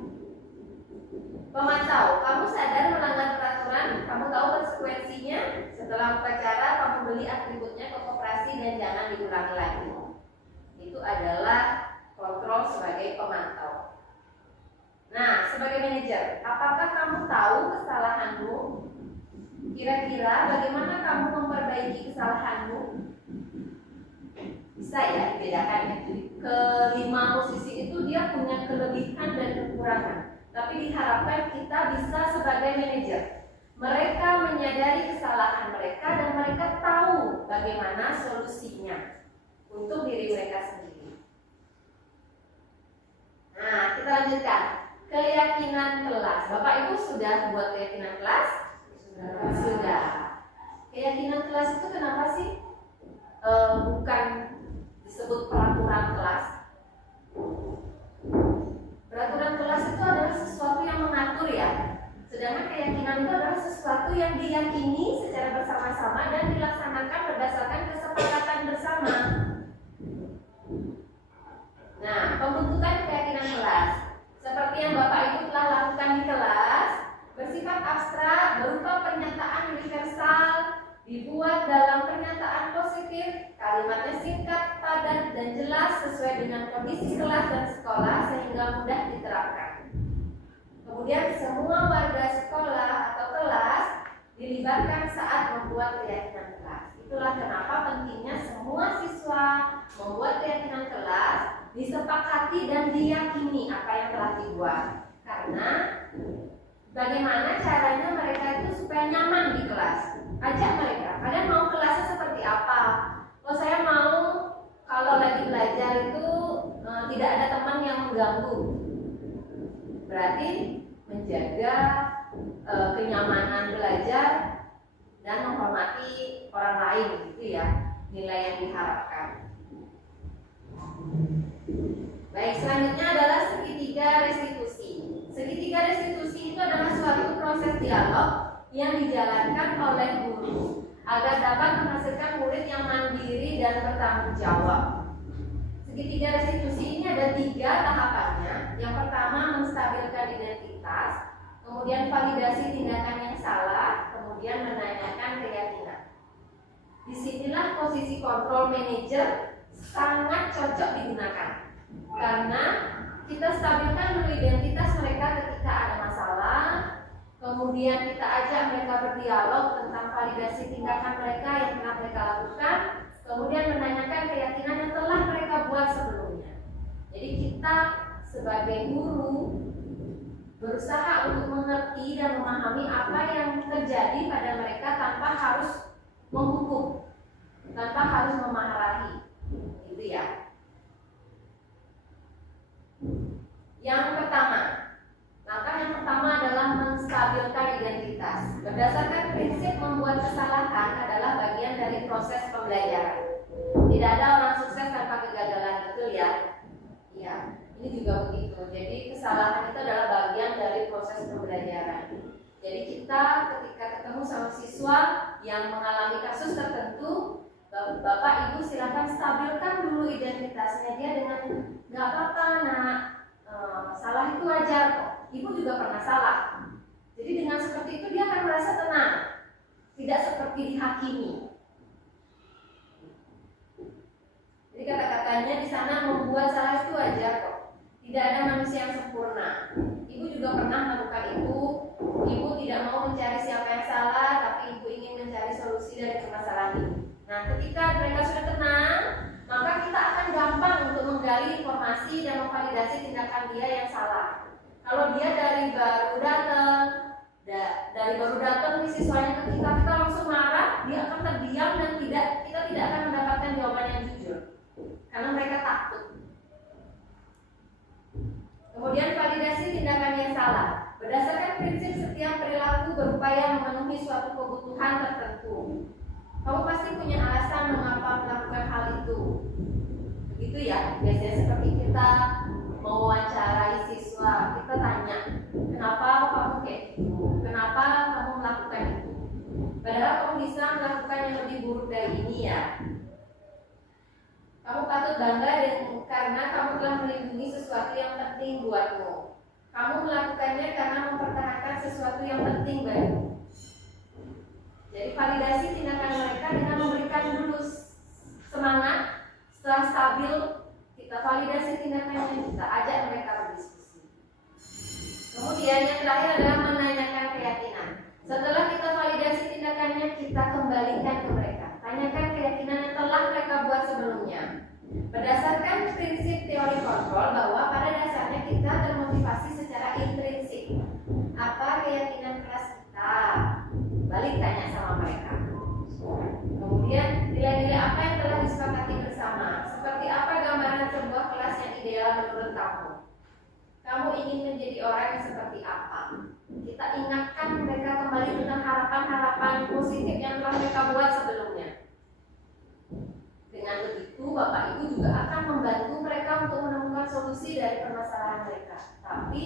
Pemantau, kamu sadar melanggar peraturan, kamu tahu konsekuensinya. Setelah upacara, kamu beli atributnya ke koperasi dan jangan diulangi lagi. Itu adalah kontrol sebagai pemantau. Nah, sebagai manajer, apakah kamu tahu kesalahanmu? Kira-kira bagaimana kamu memperbaiki kesalahanmu? Bisa ya dibedakan. Kelima posisi itu dia punya kelebihan dan kekurangan. Tapi diharapkan kita bisa sebagai manajer. Mereka menyadari kesalahan mereka dan mereka tahu bagaimana solusinya untuk diri mereka sendiri. Nah, kita lanjutkan. Keyakinan kelas. Bapak Ibu sudah buat keyakinan kelas? Sudah. Keyakinan kelas itu kenapa sih bukan disebut peraturan kelas? Peraturan kelas itu adalah sesuatu yang mengatur ya. Sedangkan keyakinan itu adalah sesuatu yang diyakini secara bersama-sama dan dilaksanakan berdasarkan kesepakatan bersama. Nah, pembentukan keyakinan kelas seperti yang Bapak Ibu telah lakukan di kelas bersifat abstrak berupa pernyataan universal, dibuat dalam pernyataan positif, kalimatnya singkat, padat, dan jelas sesuai dengan kondisi kelas dan sekolah sehingga mudah diterapkan. Kemudian semua warga sekolah atau kelas dilibatkan saat membuat keyakinan kelas. Itulah kenapa pentingnya semua siswa membuat keyakinan kelas, disepakati dan diyakini apa yang telah dibuat. Karena bagaimana caranya mereka itu supaya nyaman di kelas. Ajak mereka, kalian mau kelasnya seperti apa? Oh saya mau kalau lagi belajar itu tidak ada teman yang mengganggu. Berarti menjaga kenyamanan belajar dan menghormati orang lain gitu ya, nilai yang diharapkan. Baik, selanjutnya adalah segitiga restitusi. Segitiga restitusi itu adalah suatu proses dialog yang dijalankan oleh guru agar dapat menghasilkan murid yang mandiri dan bertanggung jawab. Segitiga restitusi ini ada 3 tahapannya. Yang pertama menstabilkan identitas, kemudian validasi tindakan yang salah, kemudian menanyakan keyakinan. Disinilah posisi kontrol manajer sangat cocok digunakan karena kita stabilkan dulu identitas mereka ketika ada masalah, kemudian kita ajak mereka berdialog tentang validasi tindakan mereka yang pernah mereka lakukan, kemudian menanyakan keyakinan yang telah mereka buat sebelumnya. Jadi kita sebagai guru berusaha untuk mengerti dan memahami apa yang terjadi pada mereka tanpa harus menghukum, tanpa harus memarahi, gitu ya. Yang pertama, langkah yang pertama adalah menstabilkan identitas. Berdasarkan prinsip membuat kesalahan adalah bagian dari proses pembelajaran. Tidak ada orang sukses tanpa kegagalan, betul ya? Ya, ini juga begitu. Jadi kesalahan itu adalah bagian dari proses pembelajaran. Jadi kita ketika ketemu sama siswa yang mengalami kasus tertentu, Bapak Ibu silakan stabilkan dulu identitasnya dia dengan nggak apa-apa nak, salah itu wajar kok. Ibu juga pernah salah. Jadi dengan seperti itu dia akan merasa tenang, tidak seperti dihakimi. Jadi kata-katanya di sana membuat salah itu wajar kok. Tidak ada manusia yang sempurna. Ibu juga pernah melakukan itu. Ibu tidak mau mencari siapa yang salah, tapi ibu ingin mencari solusi dari permasalahan ini. Nah, ketika mereka sudah tenang, maka kita akan gampang untuk menggali informasi dan memvalidasi tindakan dia yang salah. Kalau dia dari baru datang nih siswanya ke kita langsung marah, dia akan terdiam dan kita tidak akan mendapatkan jawaban yang jujur, karena mereka takut. Kemudian validasi tindakan yang salah. Berdasarkan prinsip setiap perilaku berupaya memenuhi suatu kebutuhan tertentu. Kamu pasti punya alasan mengapa melakukan hal itu. Begitu ya, biasanya seperti kita mewawancarai siswa, kita tanya, kenapa kamu kayak gitu? Kenapa kamu melakukan itu? Padahal kamu bisa melakukan yang lebih buruk dari ini ya. Kamu patut bangga karena kamu telah melindungi sesuatu yang penting buatmu. Kamu melakukannya karena mempertahankan sesuatu yang penting bagimu. Jadi validasi tindakan mereka dengan memberikan dulu semangat. Setelah stabil, kita validasi tindakannya, kita ajak mereka berdiskusi. Kemudian yang terakhir adalah menanyakan keyakinan. Setelah kita validasi tindakannya, kita kembalikan ke mereka. Tanyakan keyakinan yang telah mereka buat sebelumnya. Berdasarkan prinsip teori kontrol bahwa pada dasarnya kita termotivasi secara intrinsik. Apa keyakinan kelas kita? Balik tanya sama mereka. Kemudian nilai-nilai apa yang telah disepakati bersama? Seperti apa gambaran sebuah kelas yang ideal menurut kamu? Kamu ingin menjadi orang yang seperti apa? Kita ingatkan mereka kembali dengan harapan-harapan positif yang telah mereka buat sebelumnya. Dengan begitu, Bapak Ibu juga akan membantu mereka untuk menemukan solusi dari permasalahan mereka. Tapi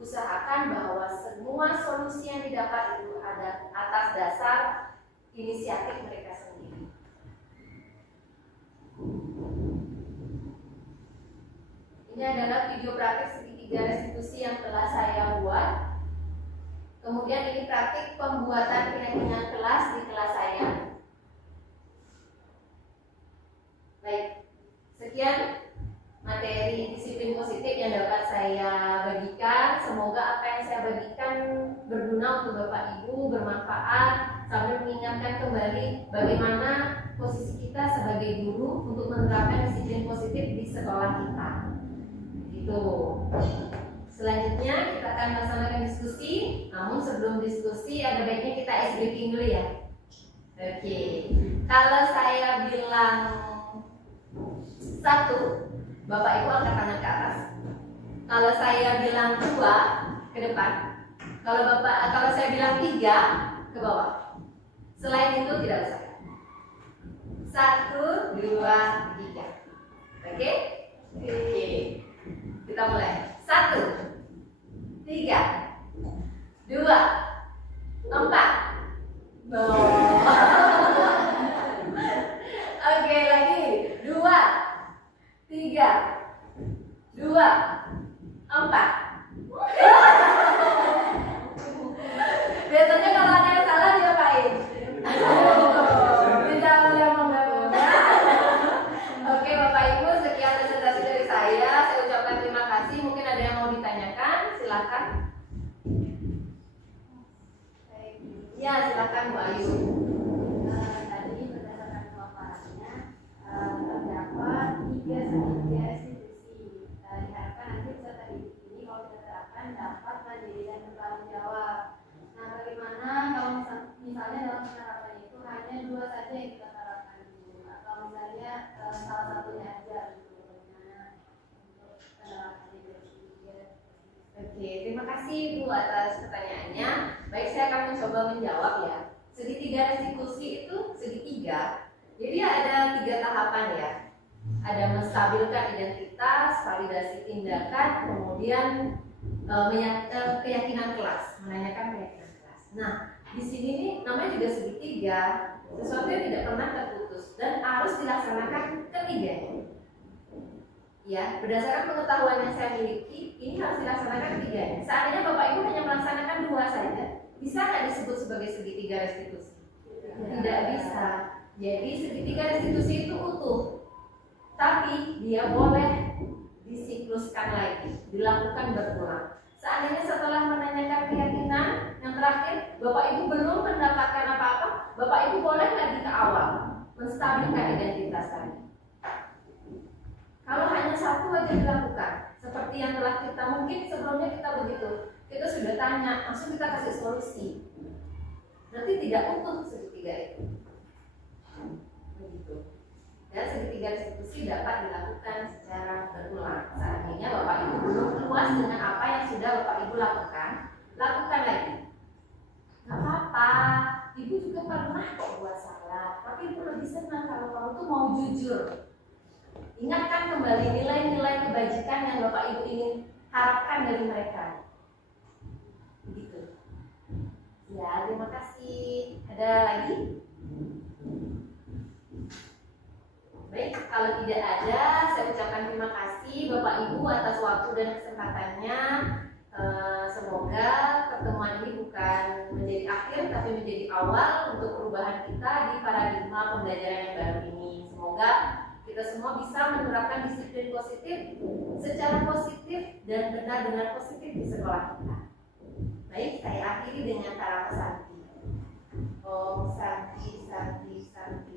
usahakan bahwa semua solusi yang didapat itu ada atas dasar inisiatif mereka sendiri. Ini adalah video praktik segitiga restitusi yang telah saya buat. Kemudian ini praktik pembuatan keyakinan kelas di kelas saya. Baik, sekian materi disiplin positif yang dapat saya bagikan. Semoga apa yang saya bagikan berguna untuk Bapak Ibu, bermanfaat, sambil mengingatkan kembali bagaimana posisi kita sebagai guru untuk menerapkan disiplin positif di sekolah kita. Itu. Selanjutnya kita akan melaksanakan diskusi. Namun sebelum diskusi ada baiknya kita ice breaking dulu ya. Oke. Kalau saya bilang 1, Bapak Ibu angkat tangan ke atas. Kalau saya bilang 2, ke depan. Kalau saya bilang 3, ke bawah. Selain itu tidak usah. 1, 2, 3. Oke? Oke. Kita mulai. 1, 3, 2, 4. Oke, lagi. 2, 3, 2, 4. Biasanya kalau ada yang salah diapain? Bisa yang membanggakan. Oke, Bapak Bu Ayu. Tadi berdasarkan pemaparannya terdapat 3 institusi. Diharapkan nanti peserta didik ini kalau kita terapkan dapat mandiri dan bertanggung jawab. Nah, bagaimana kalau misalnya dalam penerapan itu hanya 2 saja yang kita terapkan dulu, atau misalnya salah satunya aja gitu, bagaimana untuk penerapan itu? Oke, terima kasih Bu atas pertanyaannya. Baik, saya akan mencoba menjawab ya. Segitiga restitusi itu segitiga. Jadi ada 3 tahapan ya. Ada menstabilkan identitas, validasi tindakan, kemudian keyakinan kelas, menanyakan keyakinan kelas. Nah, di sini nih namanya juga segitiga, sesuatu yang tidak pernah terputus dan harus dilaksanakan ketiganya. Ya, berdasarkan pengetahuan yang saya miliki, ini harus dilaksanakan ketiganya. Seandainya Bapak Ibu hanya melaksanakan 2 saja, bisa nggak disebut sebagai segitiga restitusi? Tidak bisa. Jadi segitiga restitusi itu utuh, tapi dia boleh disikluskan lagi, dilakukan berulang. Seandainya setelah menanyakan keyakinan, yang terakhir Bapak Ibu belum mendapatkan apa-apa, Bapak Ibu boleh lagi ke awal, menstabilkan identitas tadi. Kalau hanya 1 aja dilakukan, seperti yang telah kita mungkin sebelumnya kita begitu, kita sudah tanya, langsung kita kasih solusi. Nanti tidak utuh segitiga itu. Begitu. Dan segitiga restitusi dapat dilakukan secara berulang. Seandainya Bapak Ibu belum puas dengan apa yang sudah Bapak Ibu lakukan, lakukan lagi. Gak apa-apa, Ibu juga pernah kok buat salah, tapi Ibu lebih senang kalau kamu tuh mau jujur. Ingatkan kembali nilai-nilai kebajikan yang Bapak Ibu ingin harapkan dari mereka. Begitu. Ya, terima kasih. Ada lagi? Baik, kalau tidak ada, saya ucapkan terima kasih Bapak Ibu atas waktu dan kesempatannya. Semoga pertemuan ini bukan menjadi akhir, tapi menjadi awal untuk perubahan kita di paradigma pembelajaran yang baru ini. Semoga kita semua bisa menerapkan disiplin positif secara positif dan benar-benar positif di sekolah kita. Baik, saya akhiri dengan Tara Santi. Om Santi, Santi, Santi.